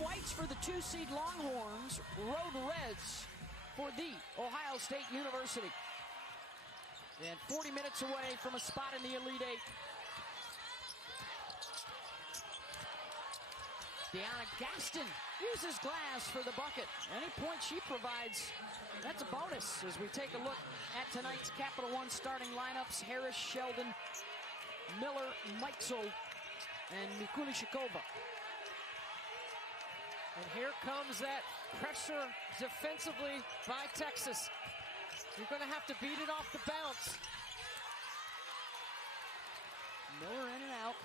whites for the 2-seed Longhorns, road reds for the Ohio State University. And 40 minutes away from a spot in the Elite Eight. Deanna Gaston uses glass for the bucket. Any point she provides, that's a bonus as we take a look at tonight's Capital One starting lineups. Harris, Sheldon, Miller, Meitzel, and Mikulishikova. And here comes that pressure defensively by Texas. You're going to have to beat it off the bounce. Miller in and out.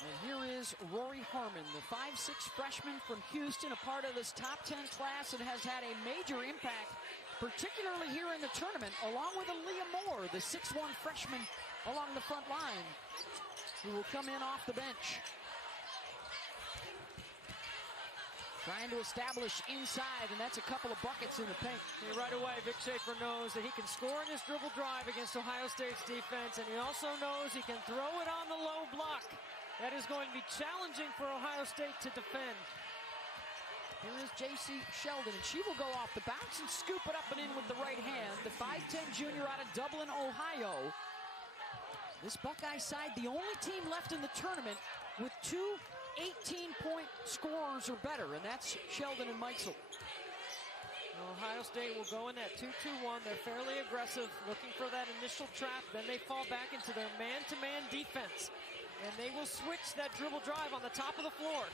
And here is Rory Harmon, the 5'6" freshman from Houston, a part of this top 10 class and has had a major impact, particularly here in the tournament, along with Aaliyah Moore, the 6'1" freshman along the front line, who will come in off the bench. Trying to establish inside, and that's a couple of buckets in the paint. And right away, Vic Schaefer knows that he can score in this dribble drive against Ohio State's defense, and he also knows he can throw it on the low block. That is going to be challenging for Ohio State to defend. Here is J.C. Sheldon, and she will go off the bounce and scoop it up and in with the right hand. The 5'10" junior out of Dublin, Ohio. This Buckeye side, the only team left in the tournament with two 18-point scorers or better, and that's Sheldon and Meitzel. Ohio State will go in that 2-2-1. They're fairly aggressive, looking for that initial trap. Then they fall back into their man-to-man defense. And they will switch that dribble drive on the top of the floor.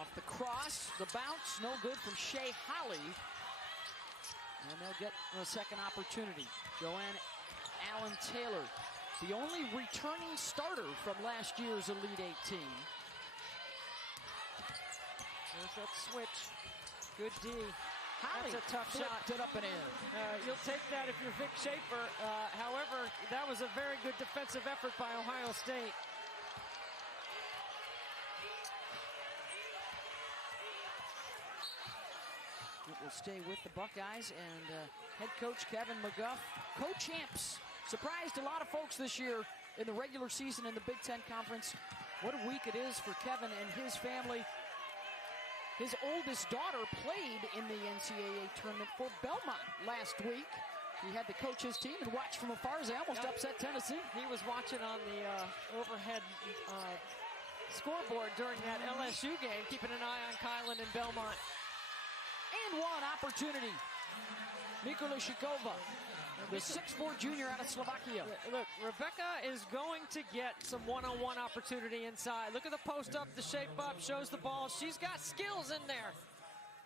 Off the cross, the bounce, no good from Shea Holly. And they'll get a second opportunity. Joanne Allen-Taylor, the only returning starter from last year's Elite Eight team. There's that switch. Good D. Holly, that's a tough shot. It up and in. You'll take that if you're Vic Schaefer. However, that was a very good defensive effort by Ohio State. It will stay with the Buckeyes, and head coach Kevin McGuff, co-champs. Surprised a lot of folks this year in the regular season in the Big Ten Conference. What a week it is for Kevin and his family. His oldest daughter played in the NCAA tournament for Belmont last week. He had to coach his team and watch from afar as they almost upset Tennessee. He was watching on the overhead scoreboard during that LSU game, keeping an eye on Kylan and Belmont. And one opportunity. Mikulishikova, the 6'4" junior out of Slovakia. Look, Rebecca is going to get some one-on-one opportunity inside. Look at the post up, the shape up, shows the ball. She's got skills in there.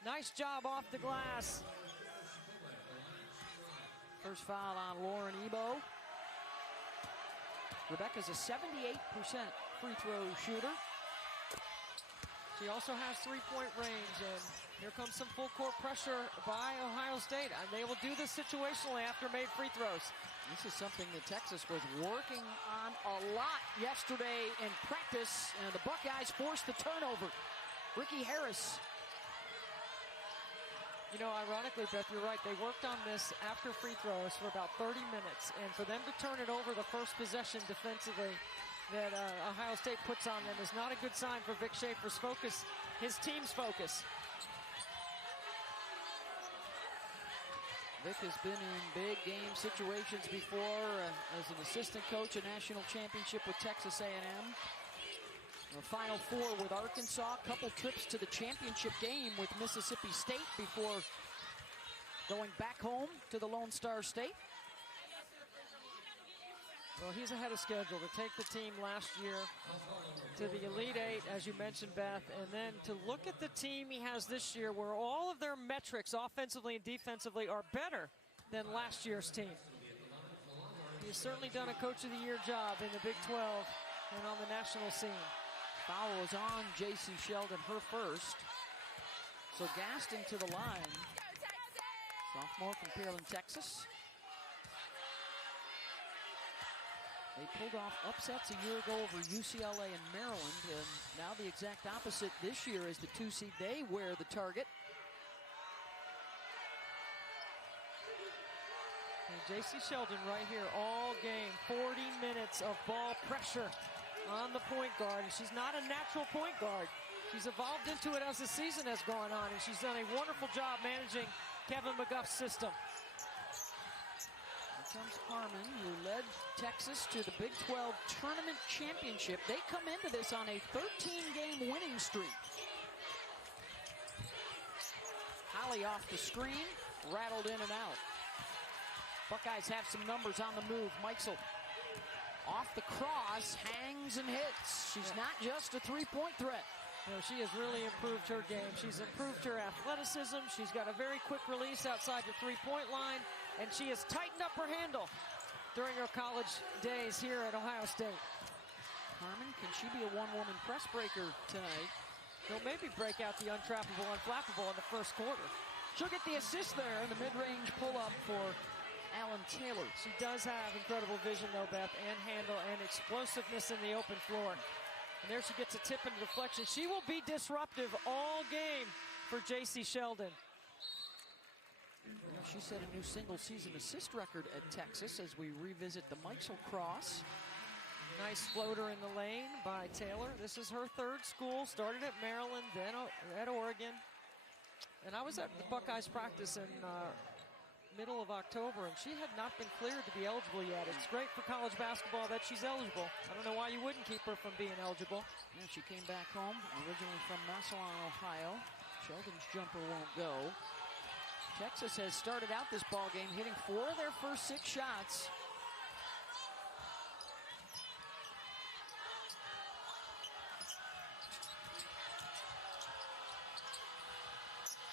Nice job off the glass. First foul on Lauren Ebo. Rebecca's a 78% free throw shooter. She also has three-point range, and here comes some full-court pressure by Ohio State. And they will do this situationally after made free throws. This is something that Texas was working on a lot yesterday in practice, and the Buckeyes forced the turnover. Ricky Harris. You know, ironically, Beth, you're right. They worked on this after free throws for about 30 minutes, and for them to turn it over the first possession defensively that Ohio State puts on them is not a good sign for Vic Schaefer's focus, his team's focus. Vic has been in big game situations before as an assistant coach, a national championship with Texas A&M. The Final Four with Arkansas, a couple trips to the championship game with Mississippi State before going back home to the Lone Star State. Well, he's ahead of schedule to take the team last year to the Elite Eight, as you mentioned, Beth, and then to look at the team he has this year where all of their metrics offensively and defensively are better than last year's team. He's certainly done a Coach of the Year job in the Big 12 and on the national scene. Foul is on J.C. Sheldon, her first. So Gaston to the line. Sophomore from Pearland, Texas. They pulled off upsets a year ago over UCLA and Maryland, and now the exact opposite this year as the 2 seed. They wear the target. And J.C. Sheldon right here all game, 40 minutes of ball pressure on the point guard. And she's not a natural point guard. She's evolved into it as the season has gone on, and she's done a wonderful job managing Kevin McGuff's system. Here comes Harmon, who led Texas to the Big 12 Tournament Championship. They come into this on a 13-game winning streak. Holly off the screen, rattled in and out. Buckeyes have some numbers on the move. Meixel off the cross, hangs and hits. She's not just a three-point threat. You know, she has really improved her game. She's improved her athleticism. She's got a very quick release outside the three-point line, and she has tightened up her handle during her college days here at Ohio State. Harmon, can she be a one-woman press breaker tonight? She'll maybe break out the untrappable, unflappable in the first quarter. She'll get the assist there in the mid-range pull-up for Allen-Taylor. She does have incredible vision, though, Beth, and handle and explosiveness in the open floor. And there she gets a tip and deflection. She will be disruptive all game for J.C. Sheldon. You know, she set a new single-season assist record at Texas as we revisit the Meixel cross. Nice floater in the lane by Taylor. This is her third school. Started at Maryland, then at Oregon. And I was at the Buckeyes practice in middle of October, and she had not been cleared to be eligible yet. It's great for college basketball that she's eligible. I don't know why you wouldn't keep her from being eligible. Yeah, she came back home, originally from Massillon, Ohio. Sheldon's jumper won't go. Texas has started out this ball game hitting 4 of their first 6 shots.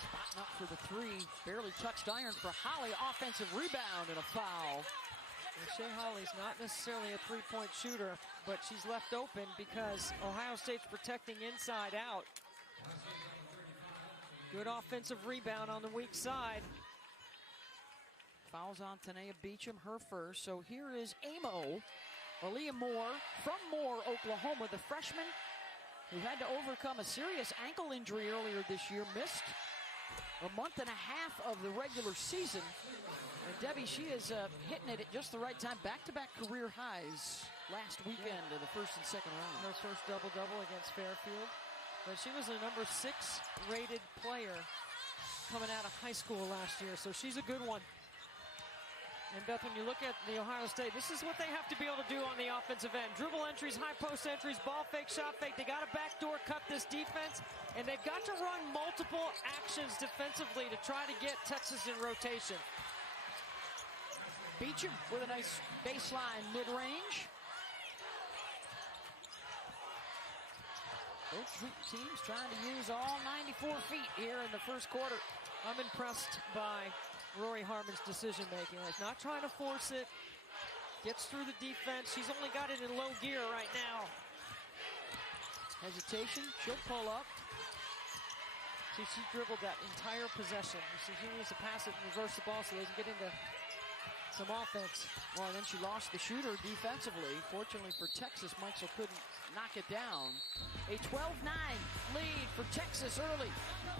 Spotting up for the 3, barely touched iron for Holly. Offensive rebound and a foul. Shea Holly's not necessarily a three-point shooter, but she's left open because Ohio State's protecting inside out. Good offensive rebound on the weak side. Fouls on Tanea Beecham, her first. So here is Amo, Aaliyah Moore from Moore, Oklahoma, the freshman who had to overcome a serious ankle injury earlier this year, missed a month and a half of the regular season. And Debbie, she is hitting it at just the right time. Back-to-back career highs last weekend in the first and second round. Her first double-double against Fairfield. But she was a number 6 rated player coming out of high school last year, so she's a good one. And Beth, when you look at the Ohio State, this is what they have to be able to do on the offensive end. Dribble entries, high post entries, ball fake, shot fake. They got to backdoor cut this defense, and they've got to run multiple actions defensively to try to get Texas in rotation. Beecham with a nice baseline mid-range. Both teams trying to use all 94 feet here in the first quarter. I'm impressed by Rory Harmon's decision-making. Like, not trying to force it. Gets through the defense. She's only got it in low gear right now. Hesitation. She'll pull up. See, she dribbled that entire possession. She needs to pass it and reverse the ball so they can get into some offense. Well, and then she lost the shooter defensively. Fortunately for Texas, Meixel couldn't knock it down. A 12-9 lead for Texas early.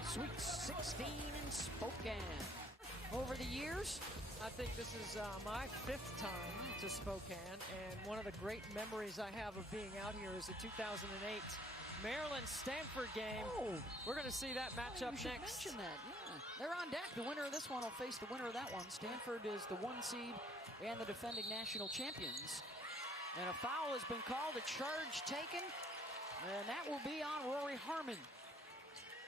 Sweet 16 in Spokane. Over the years, I think this is my 5th time to Spokane, and one of the great memories I have of being out here is the 2008 Maryland-Stanford game. Oh, we're going to see that matchup next. Mention that, yeah. They're on deck. The winner of this one will face the winner of that one. Stanford is the 1 seed and the defending national champions. And a foul has been called, a charge taken, and that will be on Rory Harmon.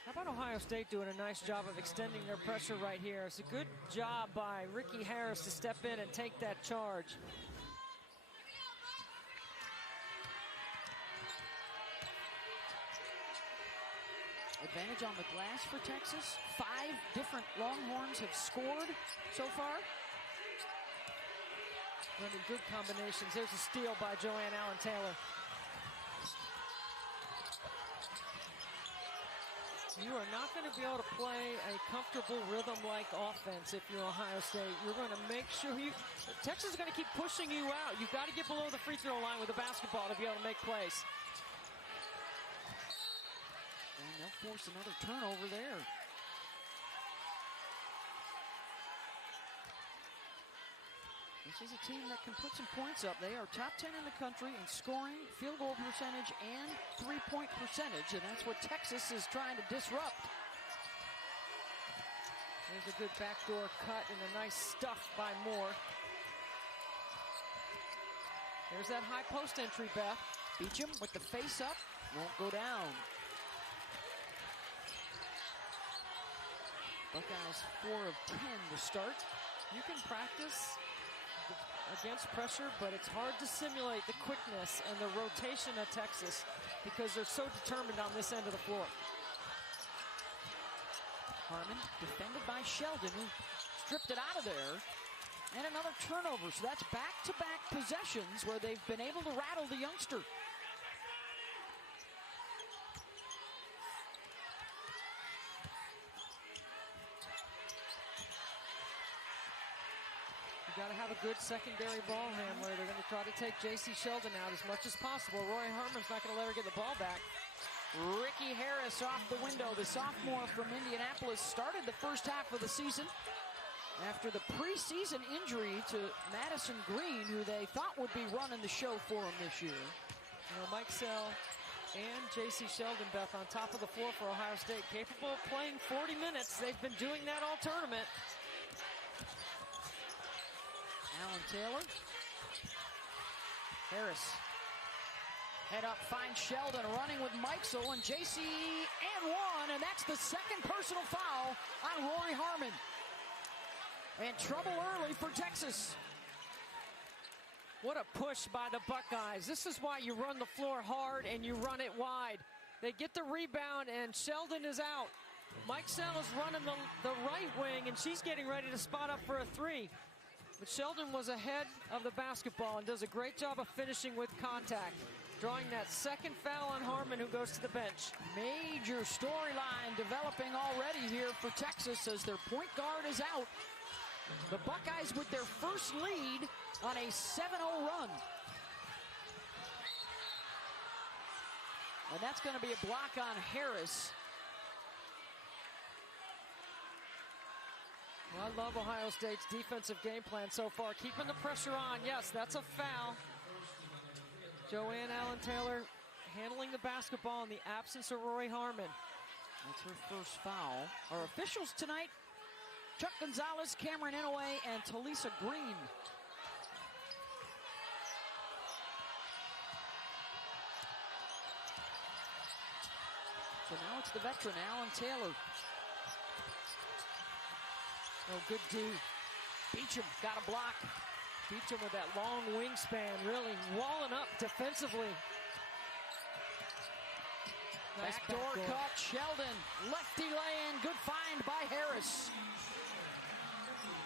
How about Ohio State doing a nice job of extending their pressure right here? It's a good job by Ricky Harris to step in and take that charge. Advantage on the glass for Texas. 5 different Longhorns have scored so far. Running good combinations. There's a steal by Joanne Allen-Taylor. You are not going to be able to play a comfortable rhythm-like offense if you're Ohio State. You're going to make sure Texas is going to keep pushing you out. You've got to get below the free throw line with the basketball to be able to make plays. And they'll force another turnover there. This is a team that can put some points up. They are top 10 in the country in scoring, field goal percentage, and three-point percentage, and that's what Texas is trying to disrupt. There's a good backdoor cut and a nice stuff by Moore. There's that high post entry, Beth. Beecham with the face up, won't go down. Buckeyes 4 of 10 to start. You can practice against pressure, but it's hard to simulate the quickness and the rotation of Texas because they're so determined on this end of the floor. Harmon defended by Sheldon, who stripped it out of there. And another turnover, so that's back-to-back possessions where they've been able to rattle the youngster. You got to have a good secondary ball handler. They're going to try to take J.C. Sheldon out as much as possible. Rory Harmon's not going to let her get the ball back. Ricky Harris off the window. The sophomore from Indianapolis started the first half of the season after the preseason injury to Madison Green, who they thought would be running the show for him this year. You know, Mike Sell and J.C. Sheldon, Beth, on top of the floor for Ohio State, capable of playing 40 minutes. They've been doing that all tournament. Allen-Taylor. Harris. Head up, finds Sheldon, running with Mikesell, and J.C. and one, and that's the second personal foul on Rory Harmon. And trouble early for Texas. What a push by the Buckeyes. This is why you run the floor hard and you run it wide. They get the rebound, and Sheldon is out. Mike Sell is running the right wing, and she's getting ready to spot up for a three. But Sheldon was ahead of the basketball and does a great job of finishing with contact, drawing that second foul on Harmon, who goes to the bench. Major storyline developing already here for Texas as their point guard is out. The Buckeyes with their first lead on a 7-0 run. And that's going to be a block on Harris. Well, I love Ohio State's defensive game plan so far, keeping the pressure on. Yes, that's a foul. Joanne Allen-Taylor handling the basketball in the absence of Rory Harmon. That's her first foul. Our officials tonight: Chuck Gonzalez, Cameron Inouye, and Talisa Green. So now it's the veteran, Allen-Taylor. Oh, good D. Beecham got a block. Beecham with that long wingspan, really walling up defensively. Nice Backdoor cut, Sheldon. Lefty lay-in, good find by Harris.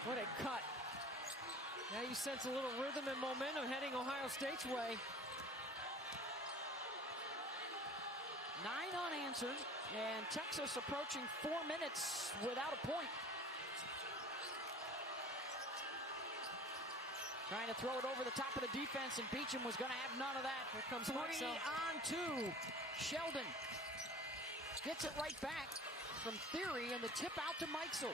What a cut. Now you sense a little rhythm and momentum heading Ohio State's way. 9 unanswered, and Texas approaching 4 minutes without a point. Trying to throw it over the top of the defense, and Beecham was going to have none of that. Here comes 3 Mikesell. on 2. Sheldon gets it right back from Theory, and the tip out to Mikesell.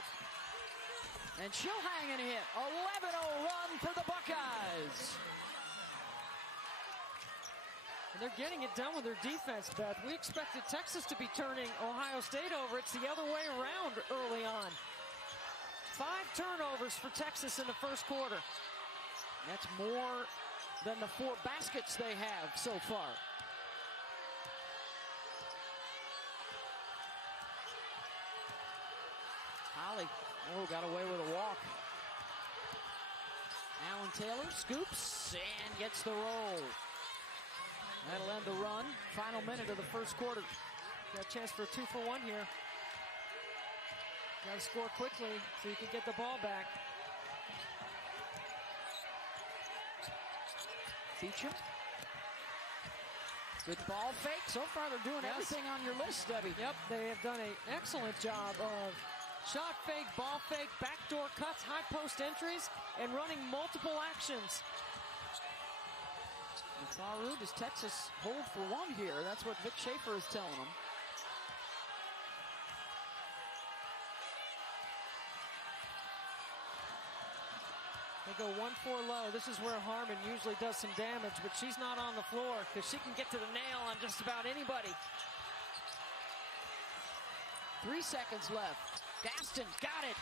And she'll hang and hit. 11-0 run for the Buckeyes. And they're getting it done with their defense, Beth. We expected Texas to be turning Ohio State over. It's the other way around early on. 5 turnovers for Texas in the first quarter. That's more than the 4 baskets they have so far. Holly, got away with a walk. Allen-Taylor scoops and gets the roll. That'll end the run. Final minute of the first quarter. Got a chance for a 2-for-1 here. Got to score quickly so you can get the ball back. Beecham. Good ball fake. So far they're doing everything on your list, Debbie. Yep, they have done an excellent job of shot fake, ball fake, backdoor cuts, high post entries, and running multiple actions. It's Faru, does Texas hold for 1 here? That's what Vic Schaefer is telling them. They They go 1-4 low. This is where Harmon usually does some damage, but she's not on the floor because she can get to the nail on just about anybody. 3 seconds left. Gaston got it.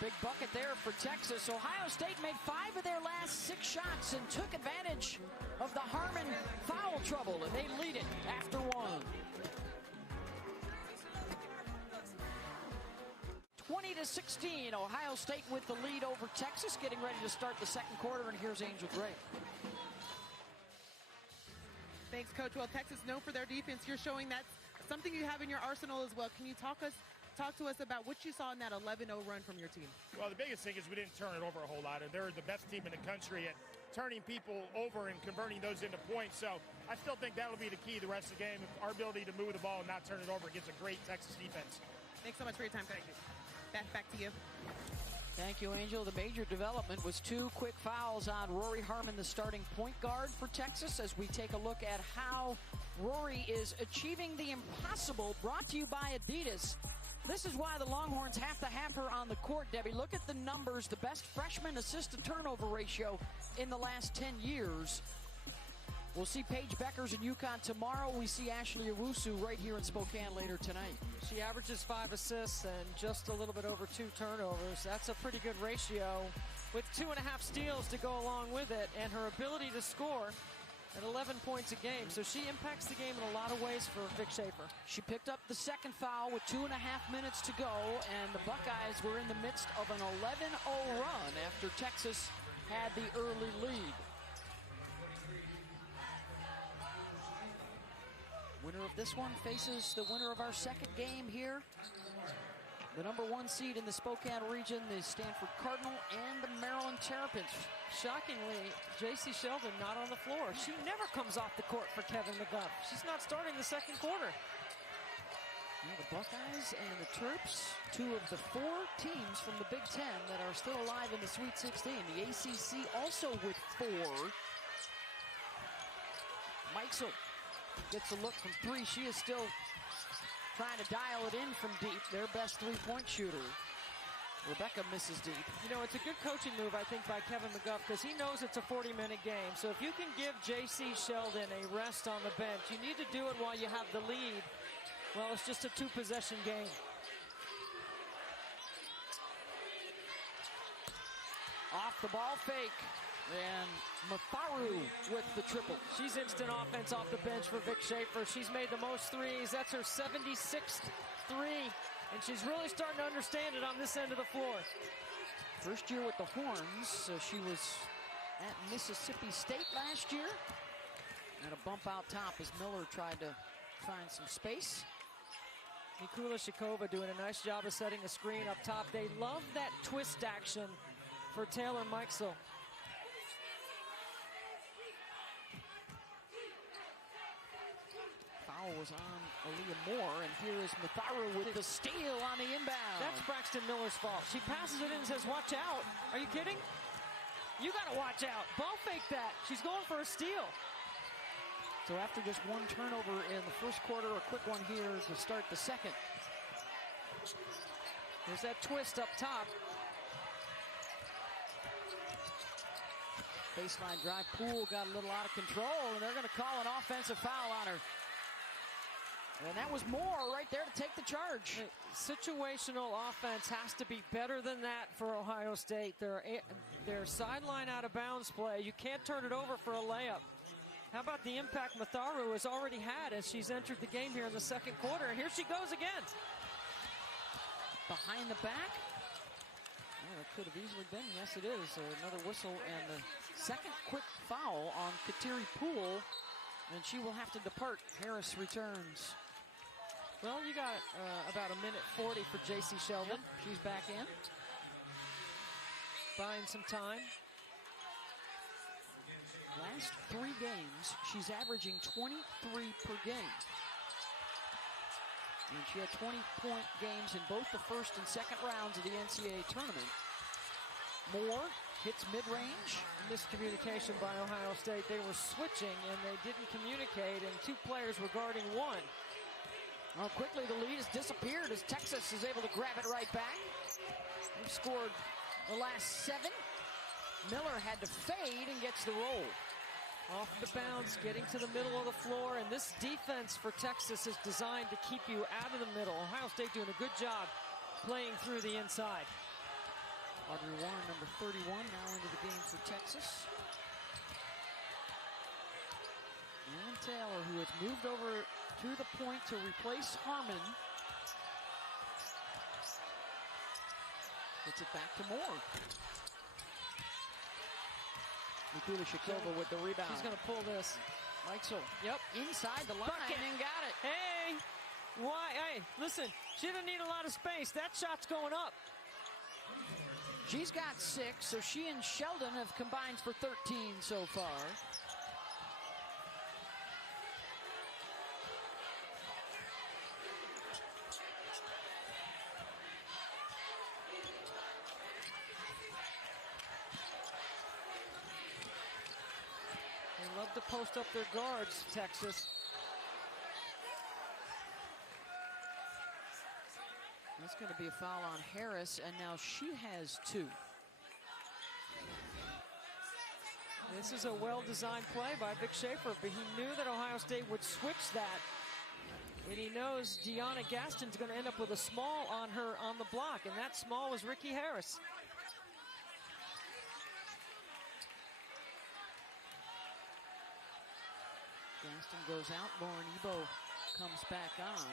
Big bucket there for Texas. Ohio State made 5 of their last 6 shots and took advantage of the Harmon foul trouble, and they lead it after 1. 20-16, Ohio State with the lead over Texas, getting ready to start the second quarter, and here's Angel Gray. Thanks, Coach. Well, Texas known for their defense. You're showing that's something you have in your arsenal as well. Can you talk to us about what you saw in that 11-0 run from your team? Well, the biggest thing is we didn't turn it over a whole lot. They're the best team in the country at turning people over and converting those into points. So I still think that'll be the key the rest of the game. Our ability to move the ball and not turn it over against a great Texas defense. Thanks so much for your time, Coach. Back to you. Thank you, Angel. The major development was 2 quick fouls on Rory Harmon, the starting point guard for Texas, as we take a look at how Rory is achieving the impossible, brought to you by Adidas. This is why the Longhorns have to have her on the court, Debbie. Look at the numbers, the best freshman assist-to-turnover ratio in the last 10 years. We'll see Paige Beckers in UConn tomorrow. We see Ashley Owusu right here in Spokane later tonight. She averages 5 assists and just a little bit over 2 turnovers. That's a pretty good ratio with 2.5 steals to go along with it, and her ability to score at 11 points a game. So she impacts the game in a lot of ways for Vic Schaefer. She picked up the second foul with 2.5 minutes to go, and the Buckeyes were in the midst of an 11-0 run after Texas had the early lead. Winner of this one faces the winner of our second game here. The number 1 seed in the Spokane region, the Stanford Cardinal, and the Maryland Terrapins. Shockingly, J.C. Sheldon not on the floor. She never comes off the court for Kevin McGuff. She's not starting the second quarter. Well, the Buckeyes and the Terps, 2 of the 4 teams from the Big Ten that are still alive in the Sweet 16. The ACC also with 4. Meixel gets a look from 3. She is still trying to dial it in from deep. Their best 3-point shooter. Rebecca misses deep. You know, it's a good coaching move, I think, by Kevin McGuff, because he knows it's a 40-minute game. So if you can give J.C. Sheldon a rest on the bench, you need to do it while you have the lead. Well, it's just a 2-possession game. Off the ball fake. And Matharu with the triple. She's instant offense off the bench for Vic Schaefer. She's made the most threes. That's her 76th 3. And she's really starting to understand it on this end of the floor. First year with the Horns. She was at Mississippi State last year. And a bump out top as Miller tried to find some space. Mikula Shikova doing a nice job of setting a screen up top. They love that twist action for Taylor Meixel. Foul was on Aaliyah Moore, and here is Matharu with the steal on the inbound. That's Braxton Miller's fault. She passes it in and says, watch out. Are you kidding? You got to watch out. Ball fake that. She's going for a steal. So after just 1 turnover in the first quarter, a quick one here to start the second. There's that twist up top. Baseline drive. Poole got a little out of control, and they're going to call an offensive foul on her. And that was Moore right there to take the charge. Hey, situational offense has to be better than that for Ohio State. Their sideline out of bounds play, you can't turn it over for a layup. How about the impact Matharu has already had as she's entered the game here in the second quarter? And here she goes again. Behind the back. Well, that could have easily been. Yes, it is. Another whistle and the second quick foul on Kateri Poole. And she will have to depart. Harris returns. Well, you got about 1:40 for J.C. Sheldon. Yep, she's back in. Buying some time. Last 3 games, she's averaging 23 per game. And she had 20-point games in both the first and second rounds of the NCAA tournament. Moore hits mid-range. Miscommunication by Ohio State. They were switching and they didn't communicate, and 2 players were guarding 1. Well, quickly the lead has disappeared as Texas is able to grab it right back. They've scored the last 7. Miller had to fade and gets the roll. Off the bounce, getting to the middle of the floor, and this defense for Texas is designed to keep you out of the middle. Ohio State doing a good job playing through the inside. Audrey Warren, number 31, now into the game for Texas. Allen-Taylor, who has moved over to the point to replace Harmon. Gets it back to Moore. Mikula Shakova with the rebound. She's going to pull this. Meixel. Yep. Inside the line and got it. Hey! Why? Hey, listen. She didn't need a lot of space. That shot's going up. She's got 6, so she and Sheldon have combined for 13 so far. They love to post up their guards, Texas. That's going to be a foul on Harris, and now she has 2. This is a well-designed play by Vic Schaefer, but he knew that Ohio State would switch that. And he knows Deanna Gaston's going to end up with a small on her on the block, and that small was Ricky Harris. Gaston goes out, Lauren Ebo comes back on.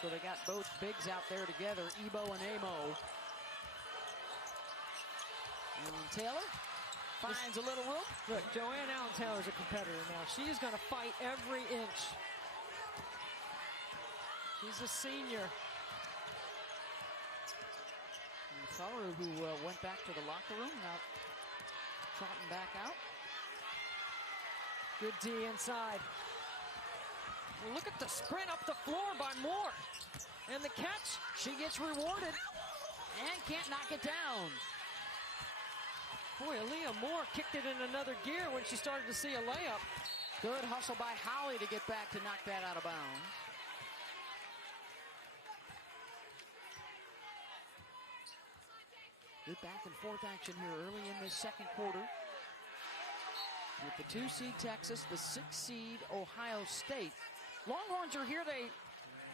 So they got both bigs out there together, Ebo and Amo. Allen-Taylor finds a little room. Look, Joanne Allen-Taylor is a competitor now. She is going to fight every inch. She's a senior. Faru, who went back to the locker room, now trotting back out. Good D inside. Well, look at the sprint up the floor by Moore. And the catch. She gets rewarded and can't knock it down. Boy, Aaliyah Moore kicked it in another gear when she started to see a layup. Good hustle by Holly to get back to knock that out of bounds. Good back and forth action here early in this second quarter. With the 2-seed Texas, the 6-seed Ohio State. Longhorns are here. They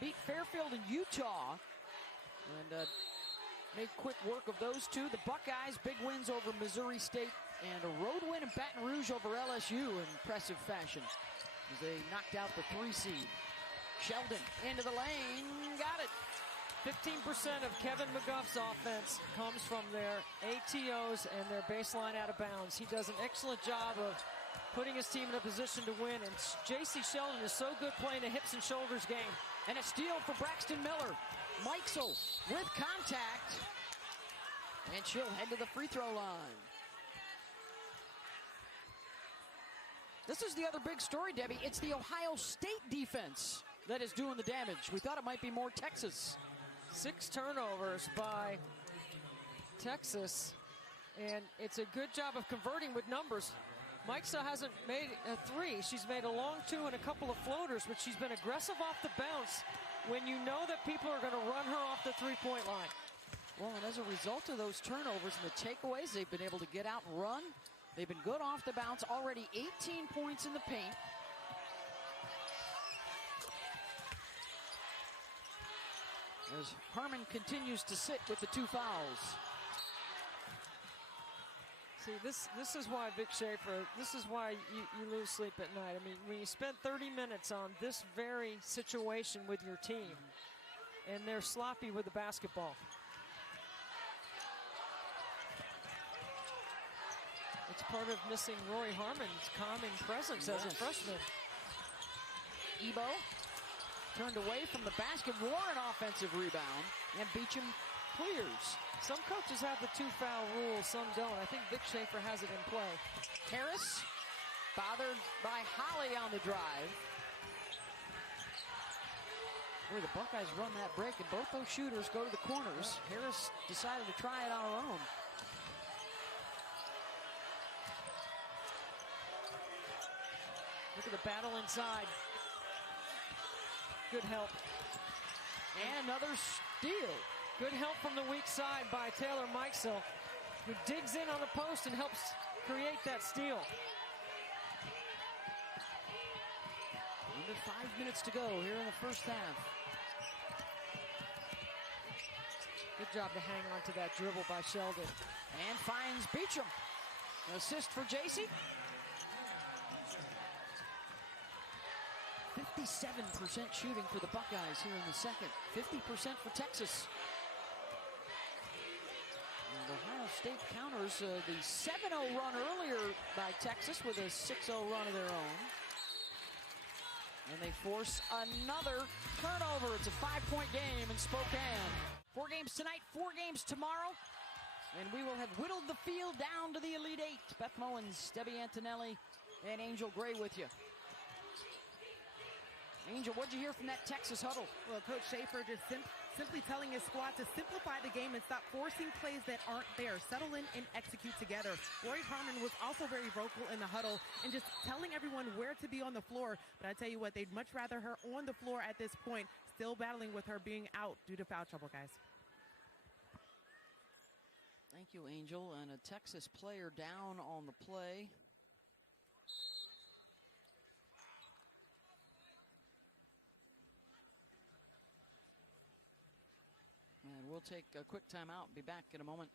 beat Fairfield and Utah and made quick work of those two. The Buckeyes, big wins over Missouri State and a road win in Baton Rouge over LSU in impressive fashion as they knocked out the 3-seed. Sheldon into the lane, got it. 15% of Kevin McGuff's offense comes from their ATOs and their baseline out of bounds. He does an excellent job of putting his team in a position to win, and J.C. Sheldon is so good playing a hips and shoulders game. And a steal for Braxton Miller. Meixel with contact, and she'll head to the free throw line. This is the other big story, Debbie. It's the Ohio State defense that is doing the damage. We thought it might be more Texas. 6 turnovers by Texas, and it's a good job of converting with numbers. Meixel hasn't made a 3. She's made a long 2 and a couple of floaters, but she's been aggressive off the bounce when you know that people are going to run her off the three-point line. Well, and as a result of those turnovers and the takeaways, they've been able to get out and run. They've been good off the bounce, already 18 points in the paint. As Harmon continues to sit with the 2 fouls. See, this is why Vic Schaefer, this is why you lose sleep at night. I mean, when you spend 30 minutes on this very situation with your team, and they're sloppy with the basketball. It's part of missing Rory Harmon's calming presence as a freshman. Ebo turned away from the basket. Warren offensive rebound, and Beecham clears. Some coaches have the 2-foul rule, some don't. I think Vic Schaefer has it in play. Harris, bothered by Holly on the drive. Boy, the Buckeyes run that break, and both those shooters go to the corners. Harris decided to try it on her own. Look at the battle inside. Good help. And another steal. Good help from the weak side by Taylor Meixel. who digs in on the post and helps create that steal. Under 5 minutes to go here in the first half. Good job to hang on to that dribble by Sheldon. And finds Beecham. An assist for JC. 57% shooting for the Buckeyes here in the second. 50% for Texas. And Ohio State counters the 7-0 run earlier by Texas with a 6-0 run of their own. And they force another turnover. It's a 5-point game in Spokane. 4 games tonight, 4 games tomorrow. And we will have whittled the field down to the Elite Eight. Beth Mowens, Debbie Antonelli, and Angel Gray with you. Angel, what'd you hear from that Texas huddle? Well, Coach Schaefer just simply telling his squad to simplify the game and stop forcing plays that aren't there. Settle in and execute together. Rory Harmon was also very vocal in the huddle and just telling everyone where to be on the floor. But I tell you what, they'd much rather her on the floor at this point, still battling with her being out due to foul trouble, guys. Thank you, Angel. And a Texas player down on the play. And we'll take a quick timeout. Be back in a moment.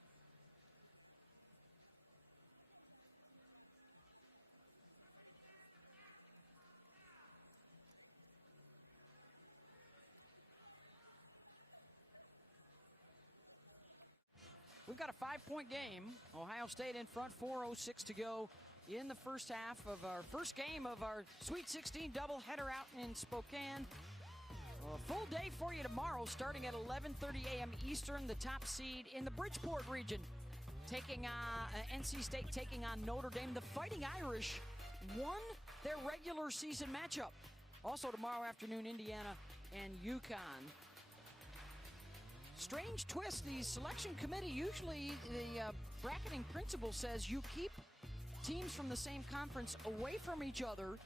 We've got a 5-point game. Ohio State in front, 4:06 to go in the first half of our first game of our Sweet 16 doubleheader out in Spokane. A full day for you tomorrow, starting at 11:30 a.m. Eastern, the top seed in the Bridgeport region. Taking NC State taking on Notre Dame. The Fighting Irish won their regular season matchup. Also tomorrow afternoon, Indiana and UConn. Strange twist, the selection committee, usually the bracketing principle says you keep teams from the same conference away from each other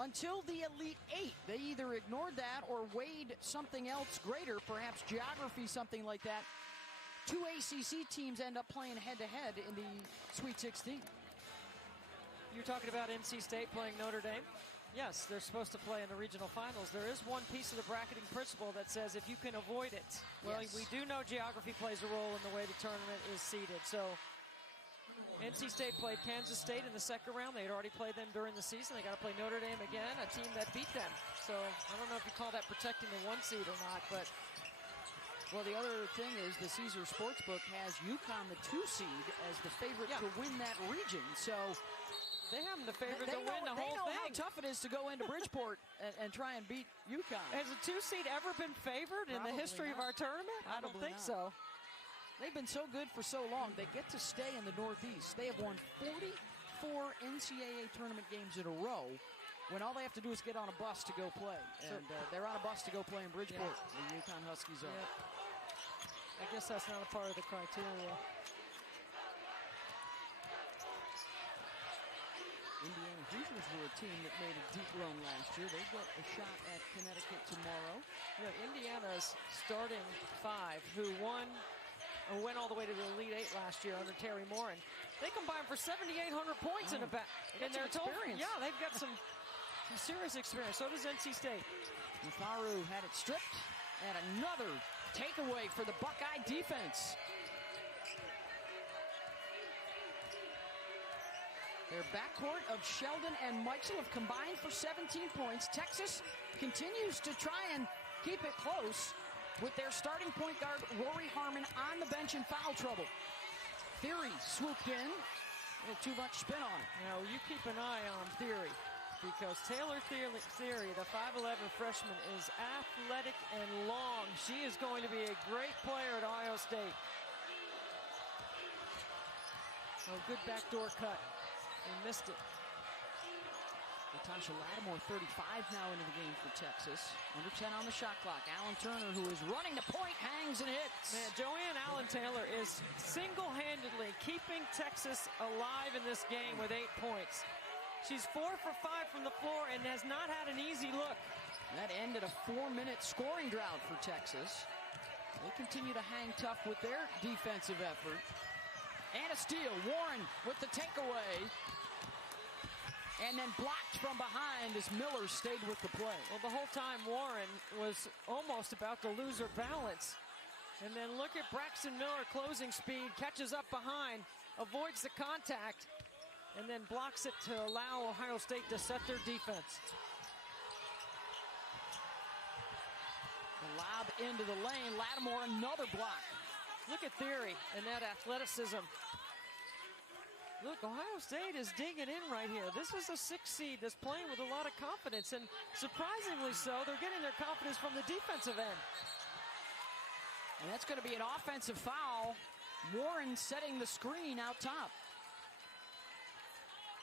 until the Elite Eight. They either ignored that or weighed something else greater, perhaps geography, something like that. 2 ACC teams end up playing head-to-head in the Sweet 16. You're talking about NC State playing Notre Dame? Yes, they're supposed to play in the regional finals. There is one piece of the bracketing principle that says if you can avoid it. Well, yes. We do know geography plays a role in the way the tournament is seeded. So NC State played Kansas State in the second round. They had already played them during the season. They got to play Notre Dame again, a team that beat them. So I don't know if you call that protecting the 1 seed or not, but... Well, the other thing is the Caesar Sportsbook has UConn, the 2 seed, as the favorite to win that region. So... They have them the favorite to win the whole thing. They know how tough it is to go into Bridgeport and try and beat UConn. Has a 2 seed ever been favored in the history of our tournament? I don't think so. They've been so good for so long. They get to stay in the Northeast. They have won 44 NCAA tournament games in a row when all they have to do is get on a bus to go play. And they're on a bus to go play in Bridgeport. Yeah. The UConn Huskies are. Yeah. I guess that's not a part of the criteria. Indiana Hoosiers were a team that made a deep run last year. They've got a shot at Connecticut tomorrow. Yeah, Indiana's starting 5 who went all the way to the Elite Eight last year under Terry Morin. They combined for 7,800 points in their total. Yeah, they've got some serious experience. So does NC State. Matharu had it stripped, and another takeaway for the Buckeye defense. Their backcourt of Sheldon and Meixel have combined for 17 points. Texas continues to try and keep it close with their starting point guard, Rory Harmon, on the bench in foul trouble. Theory swooped in. Too much spin on it. Now, you keep an eye on Theory because Taylor Theory, the 5'11 freshman, is athletic and long. She is going to be a great player at Ohio State. Oh, good backdoor cut. They missed it. Natasha Lattimore, 35 now into the game for Texas. Under 10 on the shot clock. Alan Turner, who is running the point, hangs and hits. Man, Joanne Allen-Taylor is single-handedly keeping Texas alive in this game with 8 points. She's 4 for 5 from the floor and has not had an easy look. That ended a 4-minute scoring drought for Texas. They continue to hang tough with their defensive effort. And a steal. Warren with the takeaway. And then blocked from behind as Miller stayed with the play. Well, the whole time Warren was almost about to lose her balance. And then look at Braxton Miller, closing speed, catches up behind, avoids the contact, and then blocks it to allow Ohio State to set their defense. The lob into the lane. Lattimore, another block. Look at Theory and that athleticism. Look, Ohio State is digging in right here. This is a 6 seed that's playing with a lot of confidence, and surprisingly so, they're getting their confidence from the defensive end. And that's going to be an offensive foul. Warren setting the screen out top.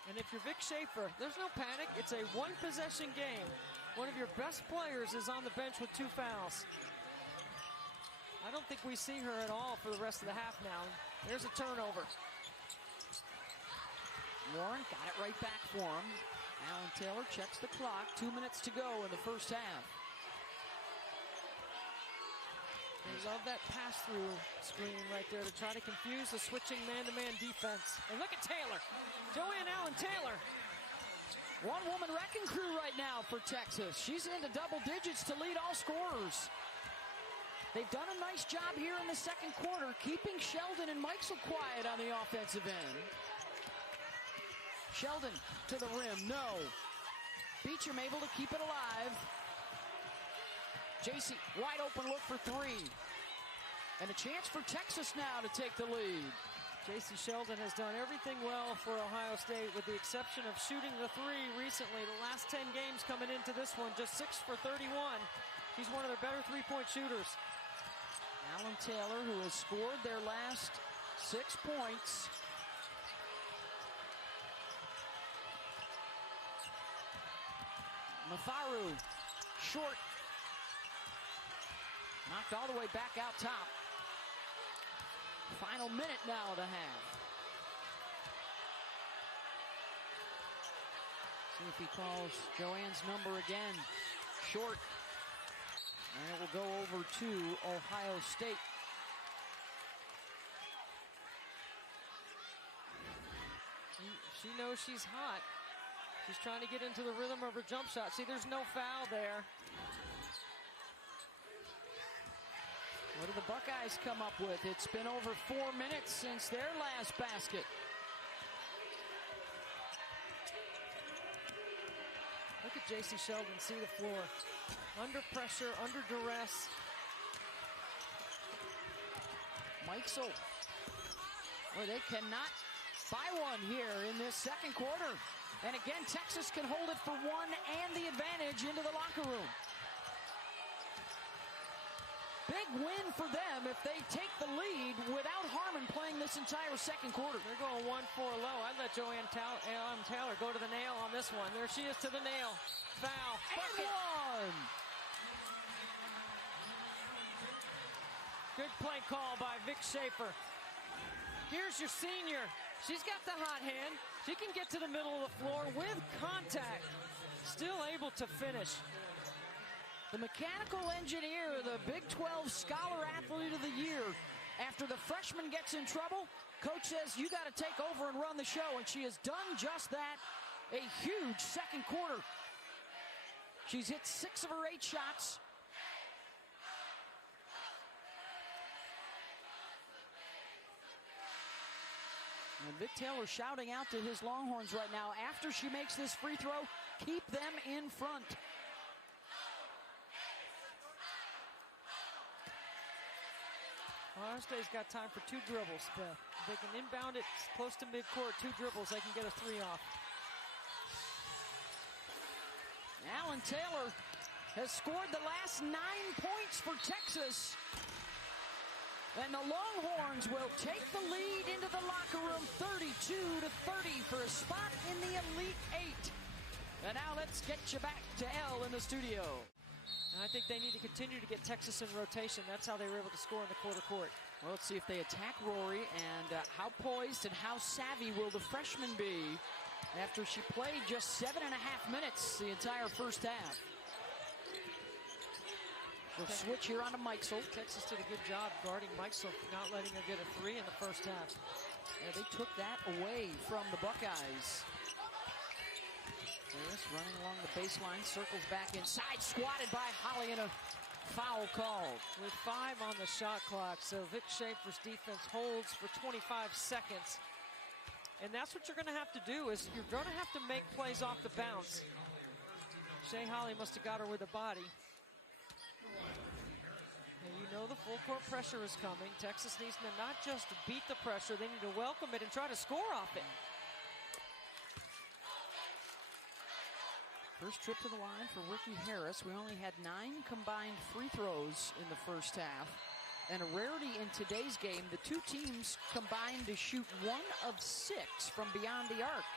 And if you're Vic Schaefer, there's no panic. It's a one-possession game. One of your best players is on the bench with 2 fouls. I don't think we see her at all for the rest of the half now. There's a turnover. Warren got it right back for him. Allen-Taylor checks the clock. 2 minutes to go in the first half. They love that pass-through screen right there to try to confuse the switching man-to-man defense. And look at Taylor. Joanne Allen-Taylor. One-woman wrecking crew right now for Texas. She's into double digits to lead all scorers. They've done a nice job here in the second quarter, keeping Sheldon and Mikesell quiet on the offensive end. Sheldon to the rim, no. Beecham able to keep it alive. JC, wide open look for 3. And a chance for Texas now to take the lead. JC Sheldon has done everything well for Ohio State with the exception of shooting the 3 recently. The last 10 games coming into this one, just 6 for 31. He's one of their better three-point shooters. Allen-Taylor, who has scored their last 6 points. Matharu, short. Knocked all the way back out top. Final minute now to have. See if he calls Joanne's number again. Short. And it will go over to Ohio State. She knows she's hot. She's trying to get into the rhythm of her jump shot. See, there's no foul there. What do the Buckeyes come up with? It's been over 4 minutes since their last basket. Look at JC Sheldon see the floor. Under pressure, under duress. Mikesell, where they cannot buy one here in this second quarter. And again, Texas can hold it for 1 and the advantage into the locker room. Big win for them if they take the lead without Harmon playing this entire second quarter. They're going 1-4 low. I'd let Joanne Allen-Taylor go to the nail on this one. There she is to the nail. Foul. And one. Good play call by Vic Schaefer. Here's your senior. She's got the hot hand. She can get to the middle of the floor with contact. Still able to finish. The mechanical engineer, the Big 12 Scholar Athlete of the Year. After the freshman gets in trouble, coach says, you got to take over and run the show. And she has done just that. A huge second quarter. She's hit 6 of her 8 shots. And Vic Taylor shouting out to his Longhorns right now, after she makes this free throw, keep them in front. Ohio State's got time for 2 dribbles, Beth. If they can inbound it close to midcourt, 2 dribbles, they can get a 3 off. Allen-Taylor has scored the last 9 points for Texas. And the Longhorns will take the lead into the locker room 32-30 for a spot in the Elite 8. And now let's get you back to Elle in the studio. And I think they need to continue to get Texas in rotation. That's how they were able to score in the quarter court. Well, let's see if they attack Rory, and how poised and how savvy will the freshman be after she played just 7.5 minutes the entire first half. We'll switch here on to Mikesell. Texas did a good job guarding Mikesell, not letting her get a 3 in the first half. Yeah, they took that away from the Buckeyes. Harris running along the baseline, circles back inside, swatted by Holly, and a foul called. With 5 on the shot clock, so Vic Schaefer's defense holds for 25 seconds. And that's what you're going to have to do, is you're going to have to make plays off the bounce. Shea Holly must have got her with a body. And you know the full court pressure is coming. Texas needs to not just beat the pressure, they need to welcome it and try to score off it. First trip to the line for Ricky Harris. We only had 9 combined free throws in the first half. And a rarity in today's game, the two teams combined to shoot 1 of 6 from beyond the arc.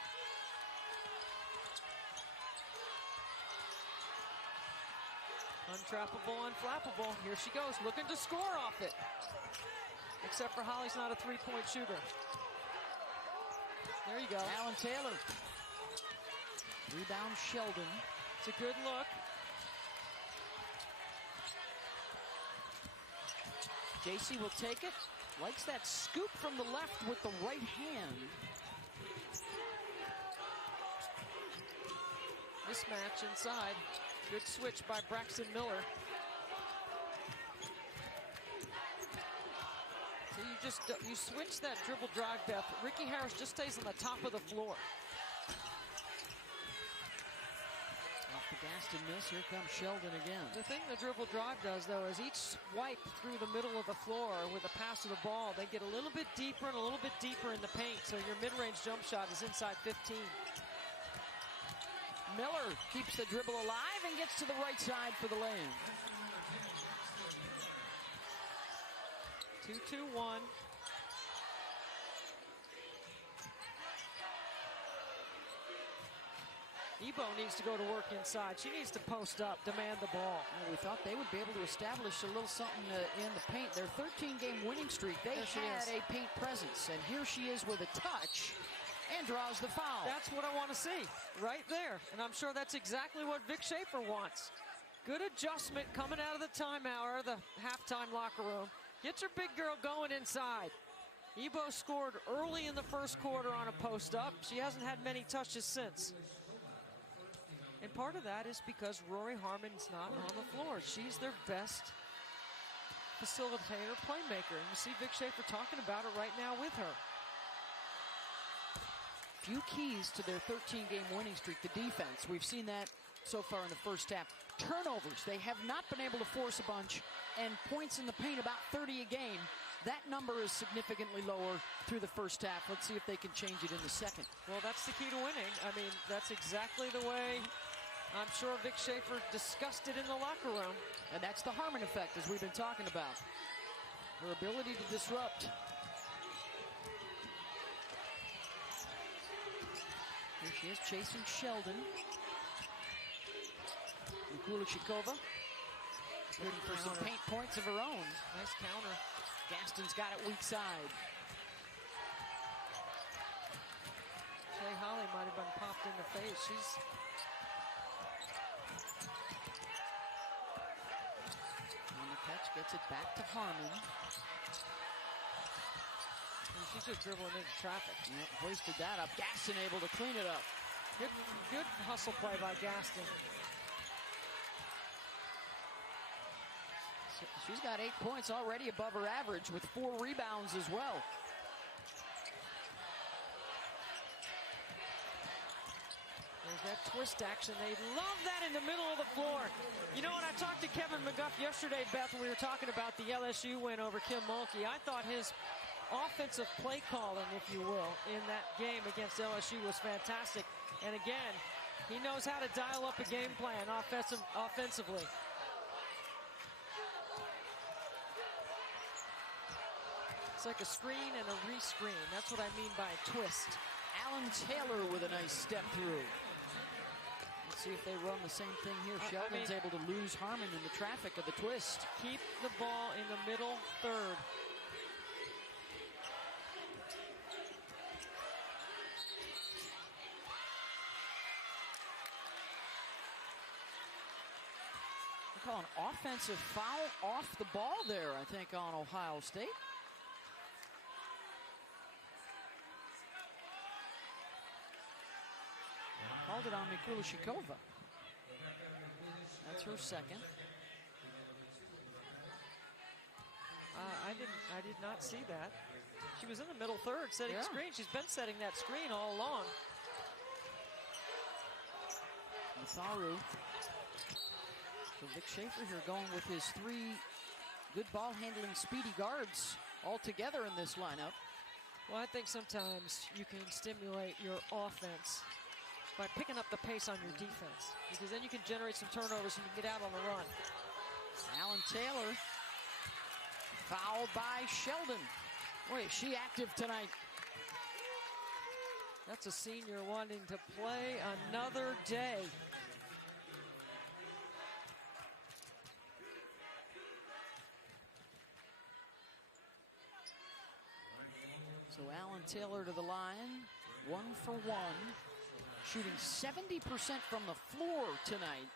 Untrappable, unflappable. Here she goes, looking to score off it. Except for Holly's not a three-point shooter. There you go. Allen-Taylor. Rebound Sheldon. It's a good look. JC will take it. Likes that scoop from the left with the right hand. Mismatch inside. Good switch by Braxton Miller. So you switch that dribble drive, Beth. Ricky Harris just stays on the top of the floor. Off the Gaston miss, here comes Sheldon again. The thing the dribble drive does, though, is each swipe through the middle of the floor with a pass of the ball, they get a little bit deeper and a little bit deeper in the paint, so your mid-range jump shot is inside 15. Miller keeps the dribble alive and gets to the right side for the lane. 2-2-1. Ebo needs to go to work inside. She needs to post up, demand the ball. Well, we thought they would be able to establish a little something in the paint. Their 13-game winning streak, they had a paint presence. And here she is with a touch and draws the foul. That's what I want to see, right there. And I'm sure that's exactly what Vic Schaefer wants. Good adjustment coming out of the timeout or the halftime locker room. Get your big girl going inside. Ebo scored early in the first quarter on a post-up. She hasn't had many touches since. And part of that is because Rory Harmon's not on the floor. She's their best facilitator, playmaker. And you see Vic Schaefer talking about it right now with her. Few keys to their 13-game winning streak, the defense. We've seen that so far in the first half. Turnovers, they have not been able to force a bunch, and points in the paint, about 30 a game. That number is significantly lower through the first half. Let's see if they can change it in the second. Well, that's the key to winning. I mean, that's exactly the way I'm sure Vic Schaefer discussed it in the locker room. And that's the Harmon effect, as we've been talking about. Her ability to disrupt. Here she is chasing Sheldon. Kulichikova looking for some paint points of her own. Nice counter. Gaston's got it weak side. Shea Holly might have been popped in the face. She's on the catch, gets it back to Harmon. She's just dribbling into traffic. Yep, hoisted that up. Gaston able to clean it up. Good hustle play by Gaston. She's got 8 points already above her average with 4 rebounds as well. There's that twist action. They love that in the middle of the floor. You know what? I talked to Kevin McGuff yesterday, Beth, when we were talking about the LSU win over Kim Mulkey. I thought his offensive play calling, if you will, in that game against LSU was fantastic. And again, he knows how to dial up a game plan offensively. It's like a screen and a re-screen. That's what I mean by a twist. Allen-Taylor with a nice step through. Let's see if they run the same thing here. Sheldon's able to lose Harmon in the traffic of the twist. Keep the ball in the middle third. They call an offensive foul off the ball there, I think, on Ohio State. Called it on Mikulicikova. That's her second. I did not see that. She was in the middle third setting screen. She's been setting that screen all along. Matharu. So Vic Schaefer here going with his 3 good ball handling speedy guards all together in this lineup. Well, I think sometimes you can stimulate your offense by picking up the pace on your defense, because then you can generate some turnovers and you can get out on the run. Allen-Taylor fouled by Sheldon. Boy, is she active tonight. That's a senior wanting to play another day. So Allen-Taylor to the line, 1 for 1, shooting 70% from the floor tonight.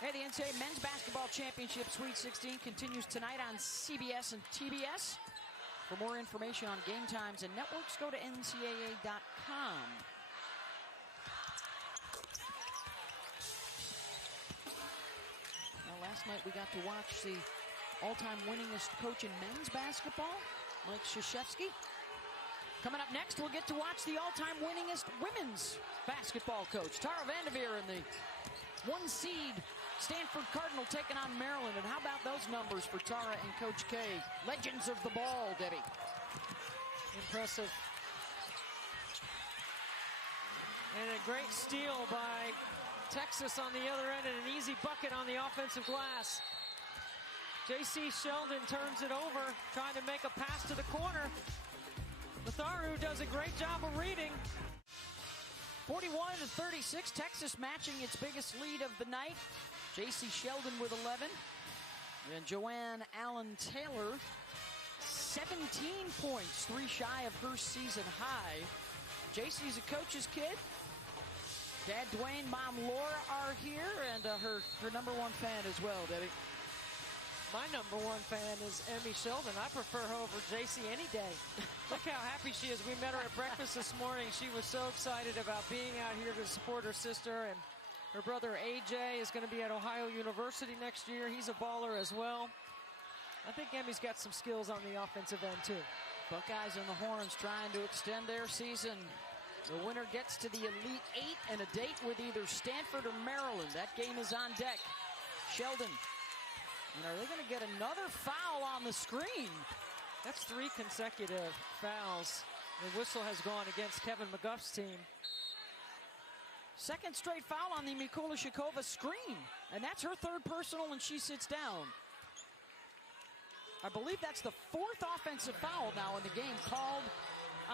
Hey, the NCAA Men's Basketball Championship Sweet 16 continues tonight on CBS and TBS. For more information on game times and networks, go to ncaa.com. Well, last night we got to watch the all-time winningest coach in men's basketball, Mike Krzyzewski. Coming up next, we'll get to watch the all-time winningest women's basketball coach, Tara Vanderveer, and the 1 seed Stanford Cardinal taking on Maryland. And how about those numbers for Tara and Coach K? Legends of the ball, Debbie. Impressive. And a great steal by Texas on the other end, and an easy bucket on the offensive glass. J.C. Sheldon turns it over, trying to make a pass to the corner. Matharu does a great job of reading. 41-36, Texas matching its biggest lead of the night. J.C. Sheldon with 11. And Joanne Allen-Taylor, 17 points, 3 shy of her season high. J.C.'s a coach's kid. Dad Dwayne, Mom Laura are here, and her number 1 fan as well, Debbie. My number 1 fan is Emmy Sheldon. I prefer her over JC any day. Look how happy she is. We met her at breakfast this morning. She was so excited about being out here to support her sister. And her brother AJ is going to be at Ohio University next year. He's a baller as well. I think Emmy's got some skills on the offensive end too. Buckeyes and the Horns trying to extend their season. The winner gets to the Elite 8 and a date with either Stanford or Maryland. That game is on deck. Sheldon. And are they going to get another foul on the screen? That's 3 consecutive fouls. The whistle has gone against Kevin McGuff's team. Second straight foul on the Mikulicikova screen. And that's her 3rd personal, and she sits down. I believe that's the 4th offensive foul now in the game called